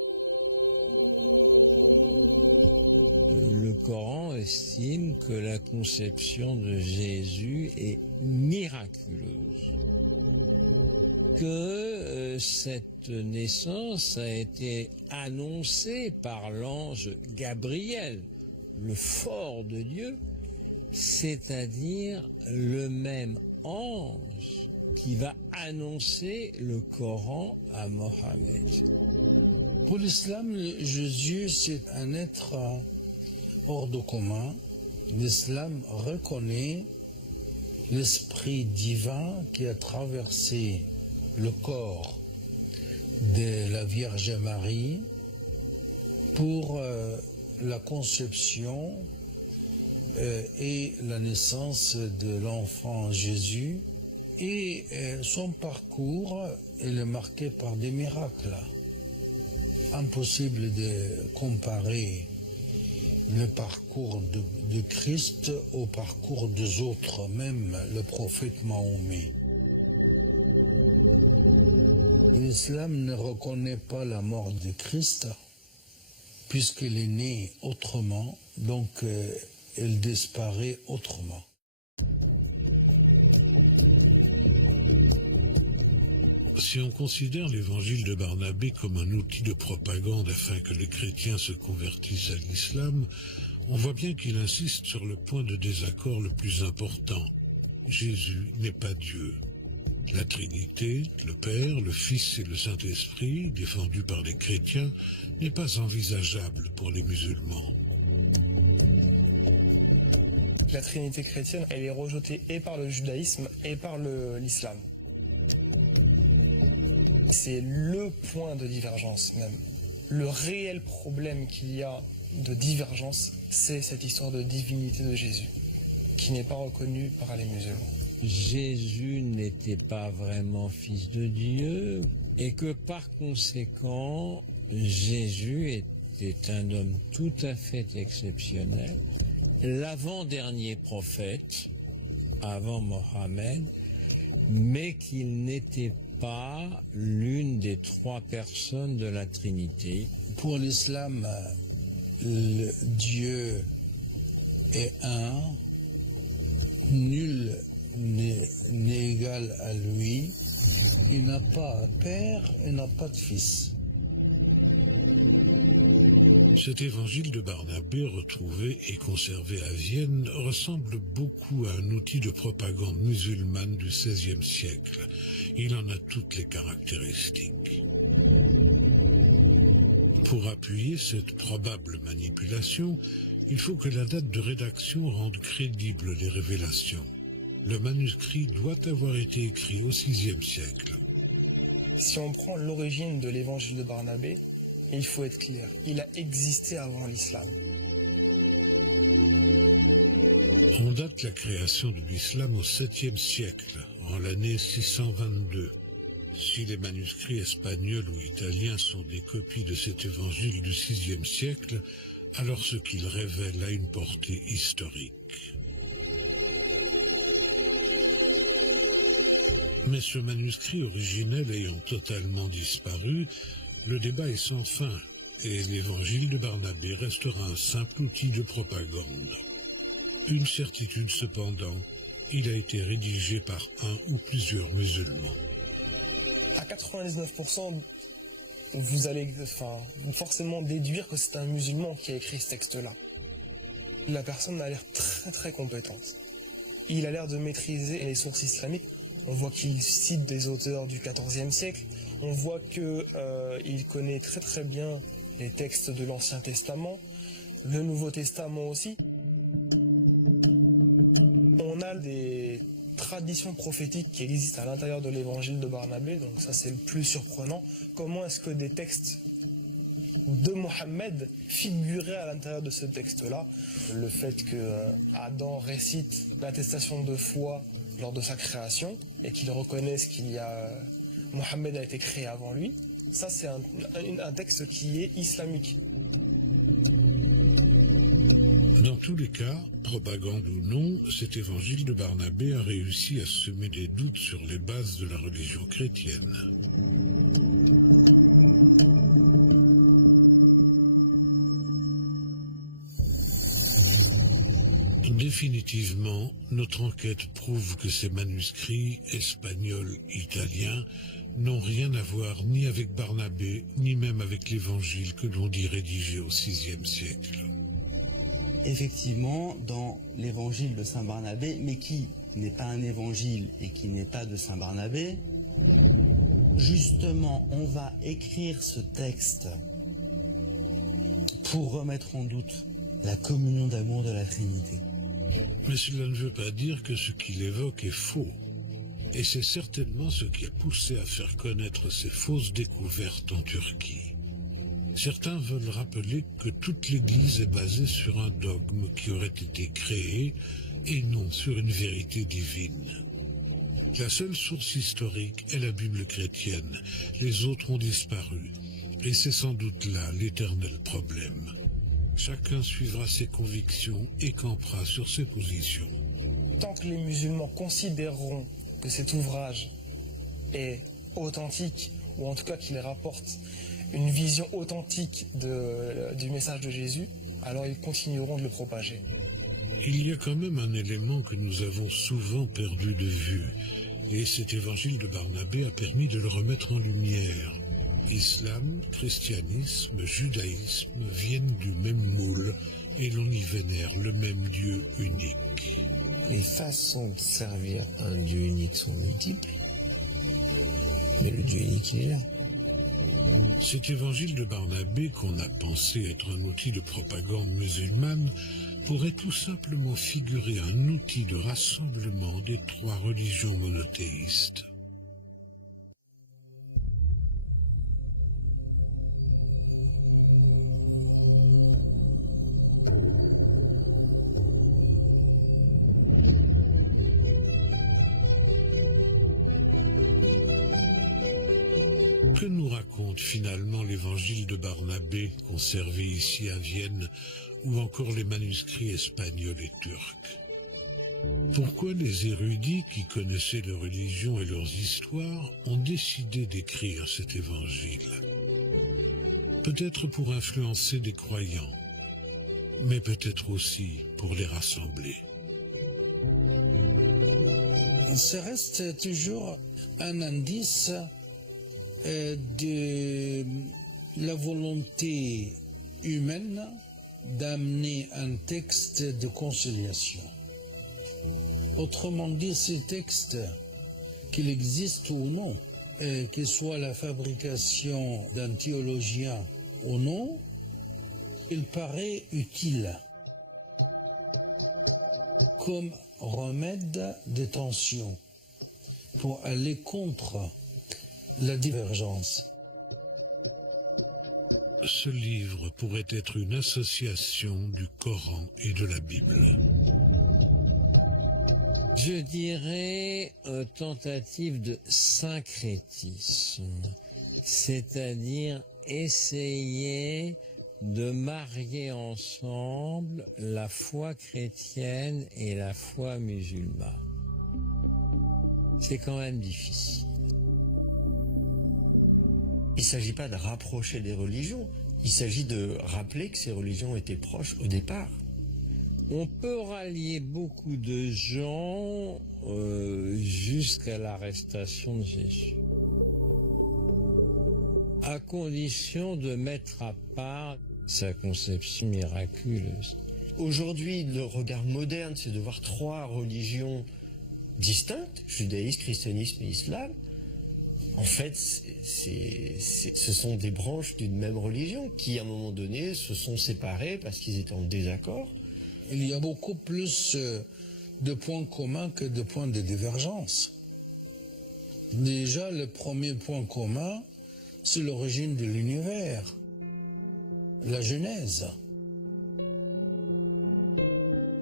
Le Coran estime que la conception de Jésus est miraculeuse, que cette naissance a été annoncée par l'ange Gabriel, le fort de Dieu, c'est-à-dire le même ange qui va annoncer le Coran à Mohammed. Pour l'islam, Jésus, c'est un être hors de commun. L'islam reconnaît l'esprit divin qui a traversé le corps de la Vierge Marie pour la conception et la naissance de l'enfant Jésus, et son parcours est marqué par des miracles. Impossible de comparer le parcours de Christ au parcours des autres, même le prophète Mahomet. L'islam ne reconnaît pas la mort de Christ puisqu'il est né autrement, donc elle disparaît autrement. Si on considère l'évangile de Barnabé comme un outil de propagande afin que les chrétiens se convertissent à l'islam, on voit bien qu'il insiste sur le point de désaccord le plus important. Jésus n'est pas Dieu. La Trinité, le Père, le Fils et le Saint-Esprit, défendus par les chrétiens, n'est pas envisageable pour les musulmans. La Trinité chrétienne, elle est rejetée et par le judaïsme et par l'islam. C'est le point de divergence même. Le réel problème qu'il y a de divergence, c'est cette histoire de divinité de Jésus, qui n'est pas reconnue par les musulmans. Jésus n'était pas vraiment fils de Dieu et que par conséquent, Jésus était un homme tout à fait exceptionnel, l'avant-dernier prophète avant Mohammed, mais qu'il n'était pas l'une des trois personnes de la Trinité. Pour l'islam, le Dieu est un, nul n'est égal à lui, il n'a pas de père, il n'a pas de fils. Cet évangile de Barnabé, retrouvé et conservé à Vienne, ressemble beaucoup à un outil de propagande musulmane du XVIe siècle. Il en a toutes les caractéristiques. Pour appuyer cette probable manipulation, il faut que la date de rédaction rende crédibles les révélations. Le manuscrit doit avoir été écrit au VIe siècle. Si on prend l'origine de l'évangile de Barnabé, il faut être clair, il a existé avant l'islam. On date la création de l'islam au 7e siècle, en l'année 622. Si les manuscrits espagnols ou italiens sont des copies de cet évangile du 6e siècle, alors ce qu'ils révèlent a une portée historique. Mais ce manuscrit originel ayant totalement disparu, le débat est sans fin, et l'évangile de Barnabé restera un simple outil de propagande. Une certitude cependant, il a été rédigé par un ou plusieurs musulmans. À 99%, vous allez forcément déduire que c'est un musulman qui a écrit ce texte-là. La personne a l'air très très compétente. Il a l'air de maîtriser les sources islamiques. On voit qu'il cite des auteurs du XIVe siècle. On voit qu'il connaît très très bien les textes de l'Ancien Testament, le Nouveau Testament aussi. On a des traditions prophétiques qui existent à l'intérieur de l'évangile de Barnabé, donc ça c'est le plus surprenant. Comment est-ce que des textes de Mohammed figuraient à l'intérieur de ce texte-là? Le fait que Adam récite l'attestation de foi lors de sa création et qu'il reconnaisse Mohammed a été créé avant lui, ça c'est un texte qui est islamique. Dans tous les cas, propagande ou non, cet évangile de Barnabé a réussi à semer des doutes sur les bases de la religion chrétienne. Définitivement, notre enquête prouve que ces manuscrits espagnols, italiens, n'ont rien à voir ni avec Barnabé, ni même avec l'évangile que l'on dit rédigé au VIe siècle. Effectivement, dans l'évangile de Saint Barnabé, mais qui n'est pas un évangile et qui n'est pas de Saint Barnabé, justement, on va écrire ce texte pour remettre en doute la communion d'amour de la Trinité. Mais cela ne veut pas dire que ce qu'il évoque est faux. Et c'est certainement ce qui a poussé à faire connaître ces fausses découvertes en Turquie. Certains veulent rappeler que toute l'Église est basée sur un dogme qui aurait été créé et non sur une vérité divine. La seule source historique est la Bible chrétienne. Les autres ont disparu. Et c'est sans doute là l'éternel problème. Chacun suivra ses convictions et campera sur ses positions. Tant que les musulmans considéreront que cet ouvrage est authentique, ou en tout cas qu'il rapporte une vision authentique du message de Jésus, alors ils continueront de le propager. Il y a quand même un élément que nous avons souvent perdu de vue, et cet évangile de Barnabé a permis de le remettre en lumière. Islam, christianisme, judaïsme viennent du même moule et l'on y vénère le même Dieu unique. Les façons de servir un Dieu unique sont multiples, mais le Dieu unique il est là. Cet évangile de Barnabé, qu'on a pensé être un outil de propagande musulmane, pourrait tout simplement figurer un outil de rassemblement des trois religions monothéistes. Que nous raconte finalement l'évangile de Barnabé, conservé ici à Vienne, ou encore les manuscrits espagnols et turcs? Pourquoi les érudits qui connaissaient leur religion et leurs histoires ont décidé d'écrire cet évangile? Peut-être pour influencer des croyants, mais peut-être aussi pour les rassembler. Ça reste toujours un indice de la volonté humaine d'amener un texte de conciliation. Autrement dit, ces textes, qu'il existe ou non, qu'il soit la fabrication d'un théologien ou non, il paraît utile comme remède des tensions pour aller contre la divergence. Ce livre pourrait être une association du Coran et de la Bible. Je dirais une tentative de syncrétisme, c'est-à-dire essayer de marier ensemble la foi chrétienne et la foi musulmane. C'est quand même difficile. Il ne s'agit pas de rapprocher des religions, il s'agit de rappeler que ces religions étaient proches au départ. On peut rallier beaucoup de gens jusqu'à l'arrestation de Jésus, à condition de mettre à part sa conception miraculeuse. Aujourd'hui, le regard moderne, c'est de voir trois religions distinctes, judaïsme, christianisme et islam. En fait, ce sont des branches d'une même religion qui, à un moment donné, se sont séparées parce qu'ils étaient en désaccord. Il y a beaucoup plus de points communs que de points de divergence. Déjà, le premier point commun, c'est l'origine de l'univers, la Genèse.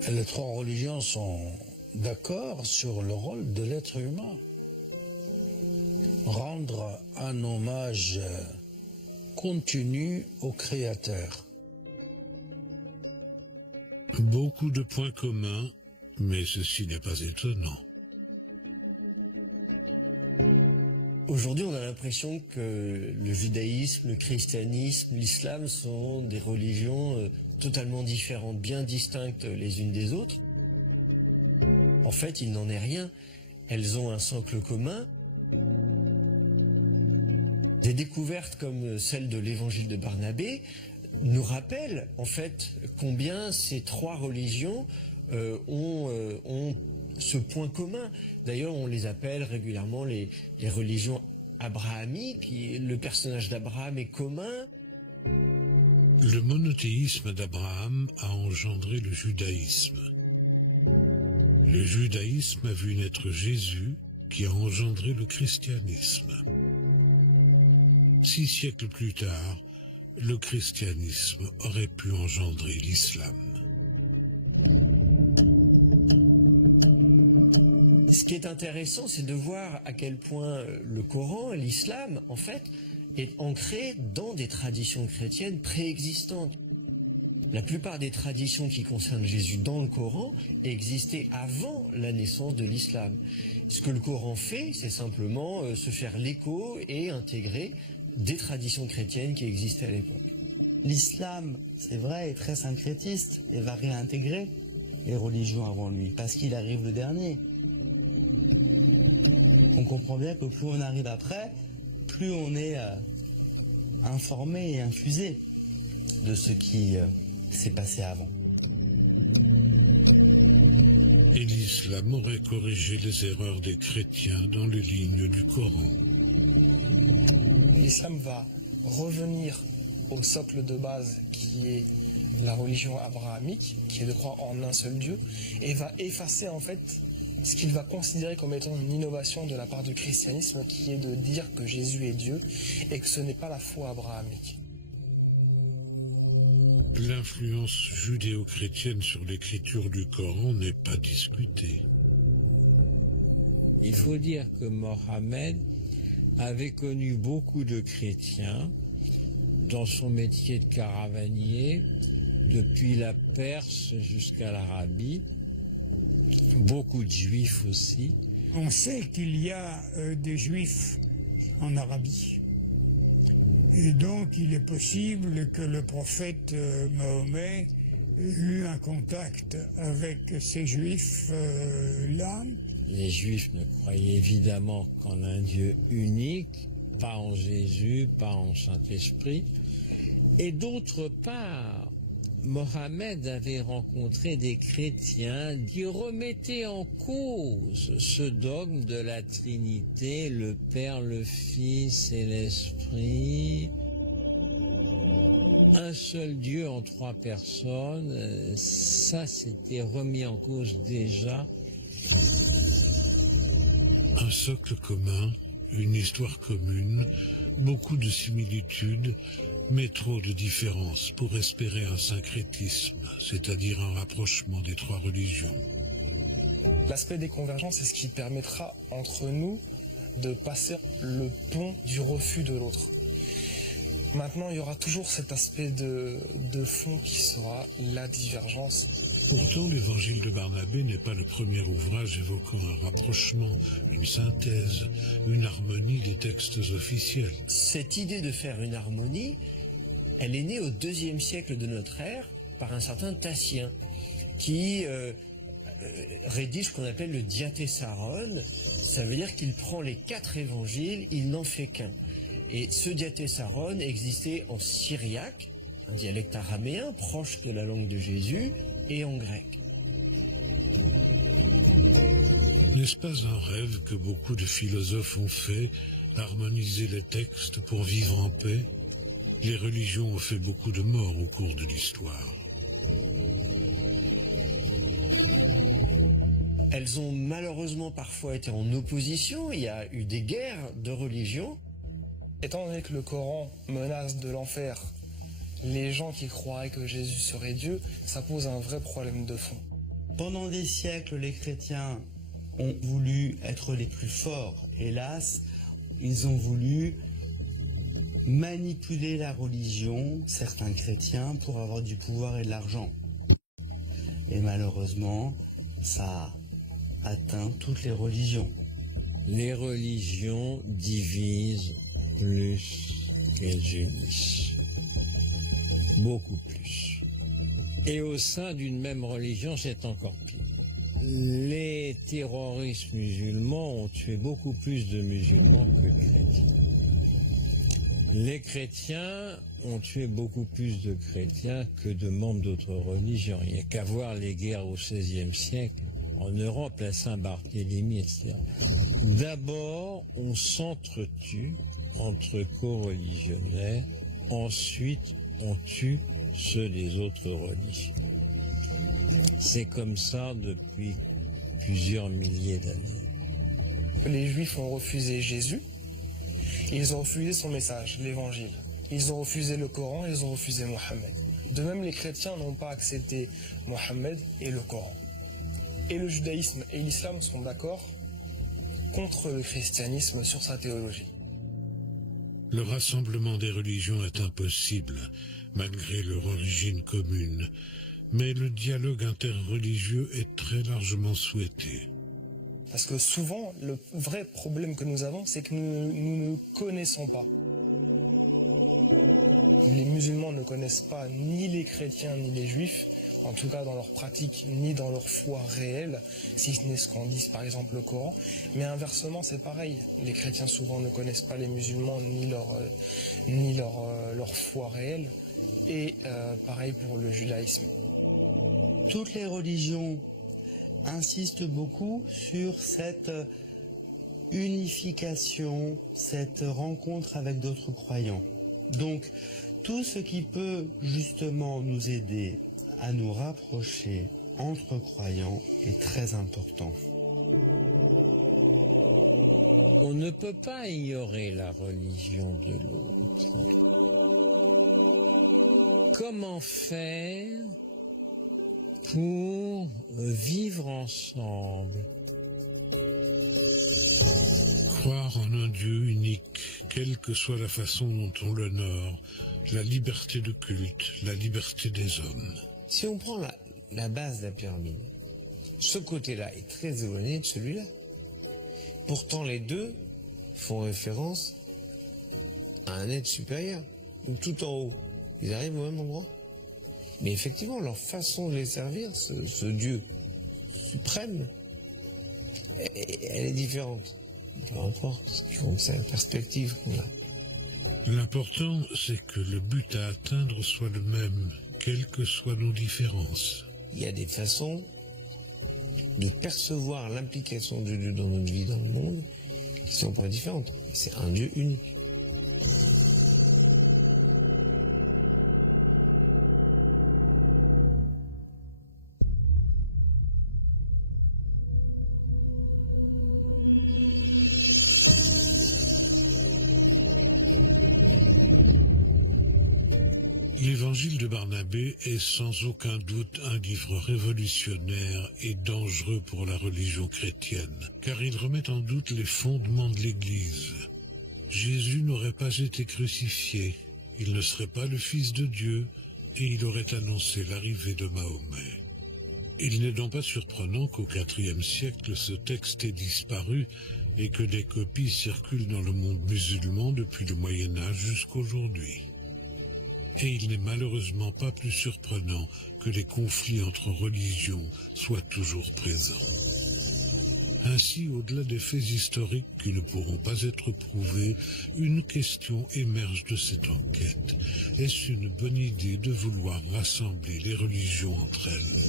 Et les trois religions sont d'accord sur le rôle de l'être humain. Rendre un hommage continu au Créateur. Beaucoup de points communs, mais ceci n'est pas étonnant. Aujourd'hui, on a l'impression que le judaïsme, le christianisme, l'islam sont des religions totalement différentes, bien distinctes les unes des autres. En fait, il n'en est rien. Elles ont un socle commun. Des découvertes comme celle de l'évangile de Barnabé nous rappellent en fait combien ces trois religions ont ce point commun. D'ailleurs, on les appelle régulièrement les religions abrahamiques. Le personnage d'Abraham est commun. Le monothéisme d'Abraham a engendré le judaïsme. Le judaïsme a vu naître Jésus, qui a engendré le christianisme. 6 siècles plus tard, le christianisme aurait pu engendrer l'islam. Ce qui est intéressant, c'est de voir à quel point le Coran, l'islam, en fait, est ancré dans des traditions chrétiennes préexistantes. La plupart des traditions qui concernent Jésus dans le Coran existaient avant la naissance de l'islam. Ce que le Coran fait, c'est simplement se faire l'écho et intégrer des traditions chrétiennes qui existaient à l'époque. L'islam, c'est vrai, est très syncrétiste et va réintégrer les religions avant lui, parce qu'il arrive le dernier. On comprend bien que plus on arrive après, plus on est informé et infusé de ce qui s'est passé avant. Et l'islam aurait corrigé les erreurs des chrétiens dans les lignes du Coran. L'islam va revenir au socle de base qui est la religion abrahamique, qui est de croire en un seul Dieu, et va effacer en fait ce qu'il va considérer comme étant une innovation de la part du christianisme, qui est de dire que Jésus est Dieu et que ce n'est pas la foi abrahamique. L'influence judéo-chrétienne sur l'écriture du Coran n'est pas discutée. Il faut dire que Mohammed avait connu beaucoup de chrétiens dans son métier de caravanier, depuis la Perse jusqu'à l'Arabie, beaucoup de juifs aussi. On sait qu'il y a des juifs en Arabie. Et donc il est possible que le prophète Mahomet ait eu un contact avec ces juifs-là. Les juifs ne croyaient évidemment qu'en un Dieu unique, pas en Jésus, pas en Saint-Esprit. Et d'autre part, Mohammed avait rencontré des chrétiens qui remettaient en cause ce dogme de la Trinité, le Père, le Fils et l'Esprit. Un seul Dieu en 3 personnes, ça s'était remis en cause déjà. Un socle commun, une histoire commune, beaucoup de similitudes, mais trop de différences pour espérer un syncrétisme, c'est-à-dire un rapprochement des 3 religions. L'aspect des convergences, c'est ce qui permettra entre nous de passer le pont du refus de l'autre. Maintenant, il y aura toujours cet aspect de fond qui sera la divergence. Pourtant, l'évangile de Barnabé n'est pas le premier ouvrage évoquant un rapprochement, une synthèse, une harmonie des textes officiels. Cette idée de faire une harmonie, elle est née au 2e siècle de notre ère par un certain Tatien. qui rédige ce qu'on appelle le diatessaron. Ça veut dire qu'il prend les 4 évangiles, il n'en fait qu'un. Et ce diatessaron existait en syriaque, un dialecte araméen proche de la langue de Jésus, et en grec. N'est-ce pas un rêve que beaucoup de philosophes ont fait, harmoniser les textes pour vivre en paix? Les religions ont fait beaucoup de morts au cours de l'histoire. Elles ont malheureusement parfois été en opposition, il y a eu des guerres de religion. Étant donné que le Coran menace de l'enfer les gens qui croiraient que Jésus serait Dieu, ça pose un vrai problème de fond. Pendant des siècles, les chrétiens ont voulu être les plus forts. Hélas, ils ont voulu manipuler la religion, certains chrétiens, pour avoir du pouvoir et de l'argent. Et malheureusement, ça a atteint toutes les religions. Les religions divisent plus qu'elles unissent. Beaucoup plus. Et au sein d'une même religion, c'est encore pire. Les terroristes musulmans ont tué beaucoup plus de musulmans que de chrétiens. Les chrétiens ont tué beaucoup plus de chrétiens que de membres d'autres religions. Il n'y a qu'à voir les guerres au XVIe siècle, en Europe, la Saint-Barthélemy, etc. D'abord, on s'entretue entre coreligionnaires, ensuite on tue ceux des autres religions. C'est comme ça depuis plusieurs milliers d'années. Les Juifs ont refusé Jésus, ils ont refusé son message, l'évangile. Ils ont refusé le Coran, ils ont refusé Mohammed. De même, les chrétiens n'ont pas accepté Mohammed et le Coran. Et le judaïsme et l'islam sont d'accord contre le christianisme sur sa théologie. Le rassemblement des religions est impossible, malgré leur origine commune, mais le dialogue interreligieux est très largement souhaité. Parce que souvent, le vrai problème que nous avons, c'est que nous ne connaissons pas. Les musulmans ne connaissent pas ni les chrétiens ni les juifs, en tout cas dans leur pratique, ni dans leur foi réelle, si ce n'est ce qu'en dit par exemple le Coran. Mais inversement, c'est pareil. Les chrétiens souvent ne connaissent pas les musulmans ni leur foi réelle. Et pareil pour le judaïsme. Toutes les religions insistent beaucoup sur cette unification, cette rencontre avec d'autres croyants. Donc, tout ce qui peut justement nous aider à nous rapprocher entre croyants est très important. On ne peut pas ignorer la religion de l'autre. Comment faire pour vivre ensemble? Croire en un Dieu unique, quelle que soit la façon dont on l'honore, la liberté de culte, la liberté des hommes. Si on prend la base de la pyramide, ce côté-là est très éloigné de celui-là. Pourtant, les deux font référence à un être supérieur, ou tout en haut. Ils arrivent au même endroit. Mais effectivement, leur façon de les servir, ce Dieu suprême, elle est différente. Peu importe, c'est la perspective qu'on a. L'important, c'est que le but à atteindre soit le même, quelles que soient nos différences. Il y a des façons de percevoir l'implication de Dieu dans notre vie, dans le monde, qui sont pas différentes. C'est un Dieu unique. L'évangile de Barnabé est sans aucun doute un livre révolutionnaire et dangereux pour la religion chrétienne, car il remet en doute les fondements de l'Église. Jésus n'aurait pas été crucifié, il ne serait pas le Fils de Dieu, et il aurait annoncé l'arrivée de Mahomet. Il n'est donc pas surprenant qu'au IVe siècle ce texte ait disparu et que des copies circulent dans le monde musulman depuis le Moyen Âge jusqu'aujourd'hui. Et il n'est malheureusement pas plus surprenant que les conflits entre religions soient toujours présents. Ainsi, au-delà des faits historiques qui ne pourront pas être prouvés, une question émerge de cette enquête. Est-ce une bonne idée de vouloir rassembler les religions entre elles?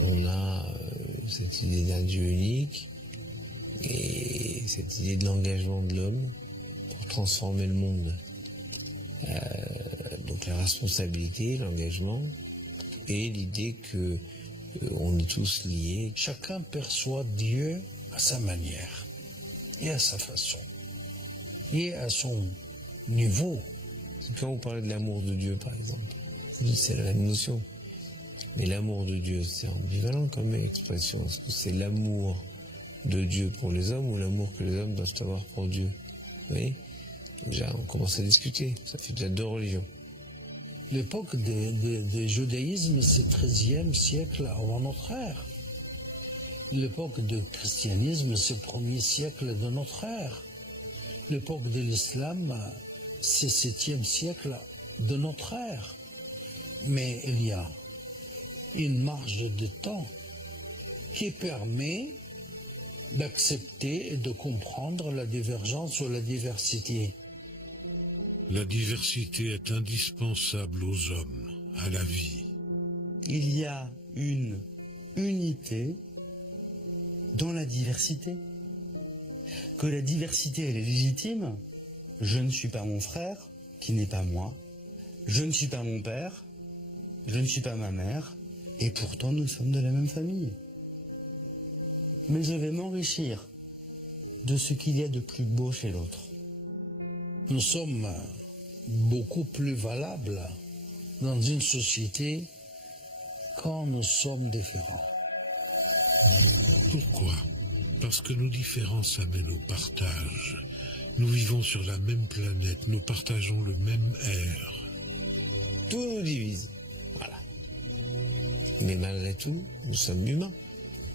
On a cette idée d'un Dieu unique et cette idée de l'engagement de l'homme pour transformer le monde. Donc la responsabilité, l'engagement et l'idée que on est tous liés. Chacun perçoit Dieu à sa manière et à sa façon et à son niveau. Quand vous parlez de l'amour de Dieu, par exemple, c'est la même notion. Mais l'amour de Dieu, c'est ambivalent comme expression. Est-ce que c'est l'amour de Dieu pour les hommes ou l'amour que les hommes doivent avoir pour Dieu? Vous voyez? Déjà, on commence à discuter. Ça fait déjà deux religions. L'époque du judaïsme, c'est le XIIIe siècle avant notre ère. L'époque du christianisme, c'est le 1er siècle de notre ère. L'époque de l'islam, c'est le 7e siècle de notre ère. Mais il y a une marge de temps qui permet d'accepter et de comprendre la divergence ou la diversité. La diversité est indispensable aux hommes, à la vie. Il y a une unité dans la diversité. Que la diversité, elle est légitime. Je ne suis pas mon frère, qui n'est pas moi. Je ne suis pas mon père. Je ne suis pas ma mère. Et pourtant, nous sommes de la même famille. Mais je vais m'enrichir de ce qu'il y a de plus beau chez l'autre. Nous sommes beaucoup plus valables dans une société quand nous sommes différents. Pourquoi? Parce que nos différences amènent au partage. Nous vivons sur la même planète, nous partageons le même air. Tout nous divise. Voilà. Mais malgré tout, nous sommes humains.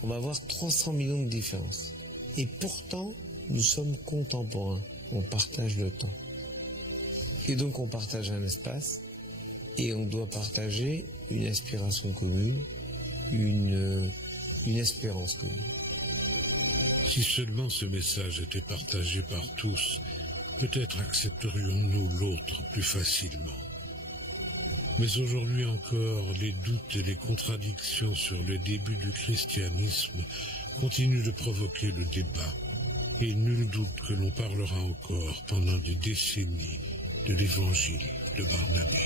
On va avoir 300 millions de différences. Et pourtant, nous sommes contemporains. On partage le temps. Et donc on partage un espace et on doit partager une aspiration commune, une espérance commune. Si seulement ce message était partagé par tous, peut-être accepterions-nous l'autre plus facilement. Mais aujourd'hui encore, les doutes et les contradictions sur le début du christianisme continuent de provoquer le débat. Et nul doute que l'on parlera encore pendant des décennies de l'évangile de Barnabé.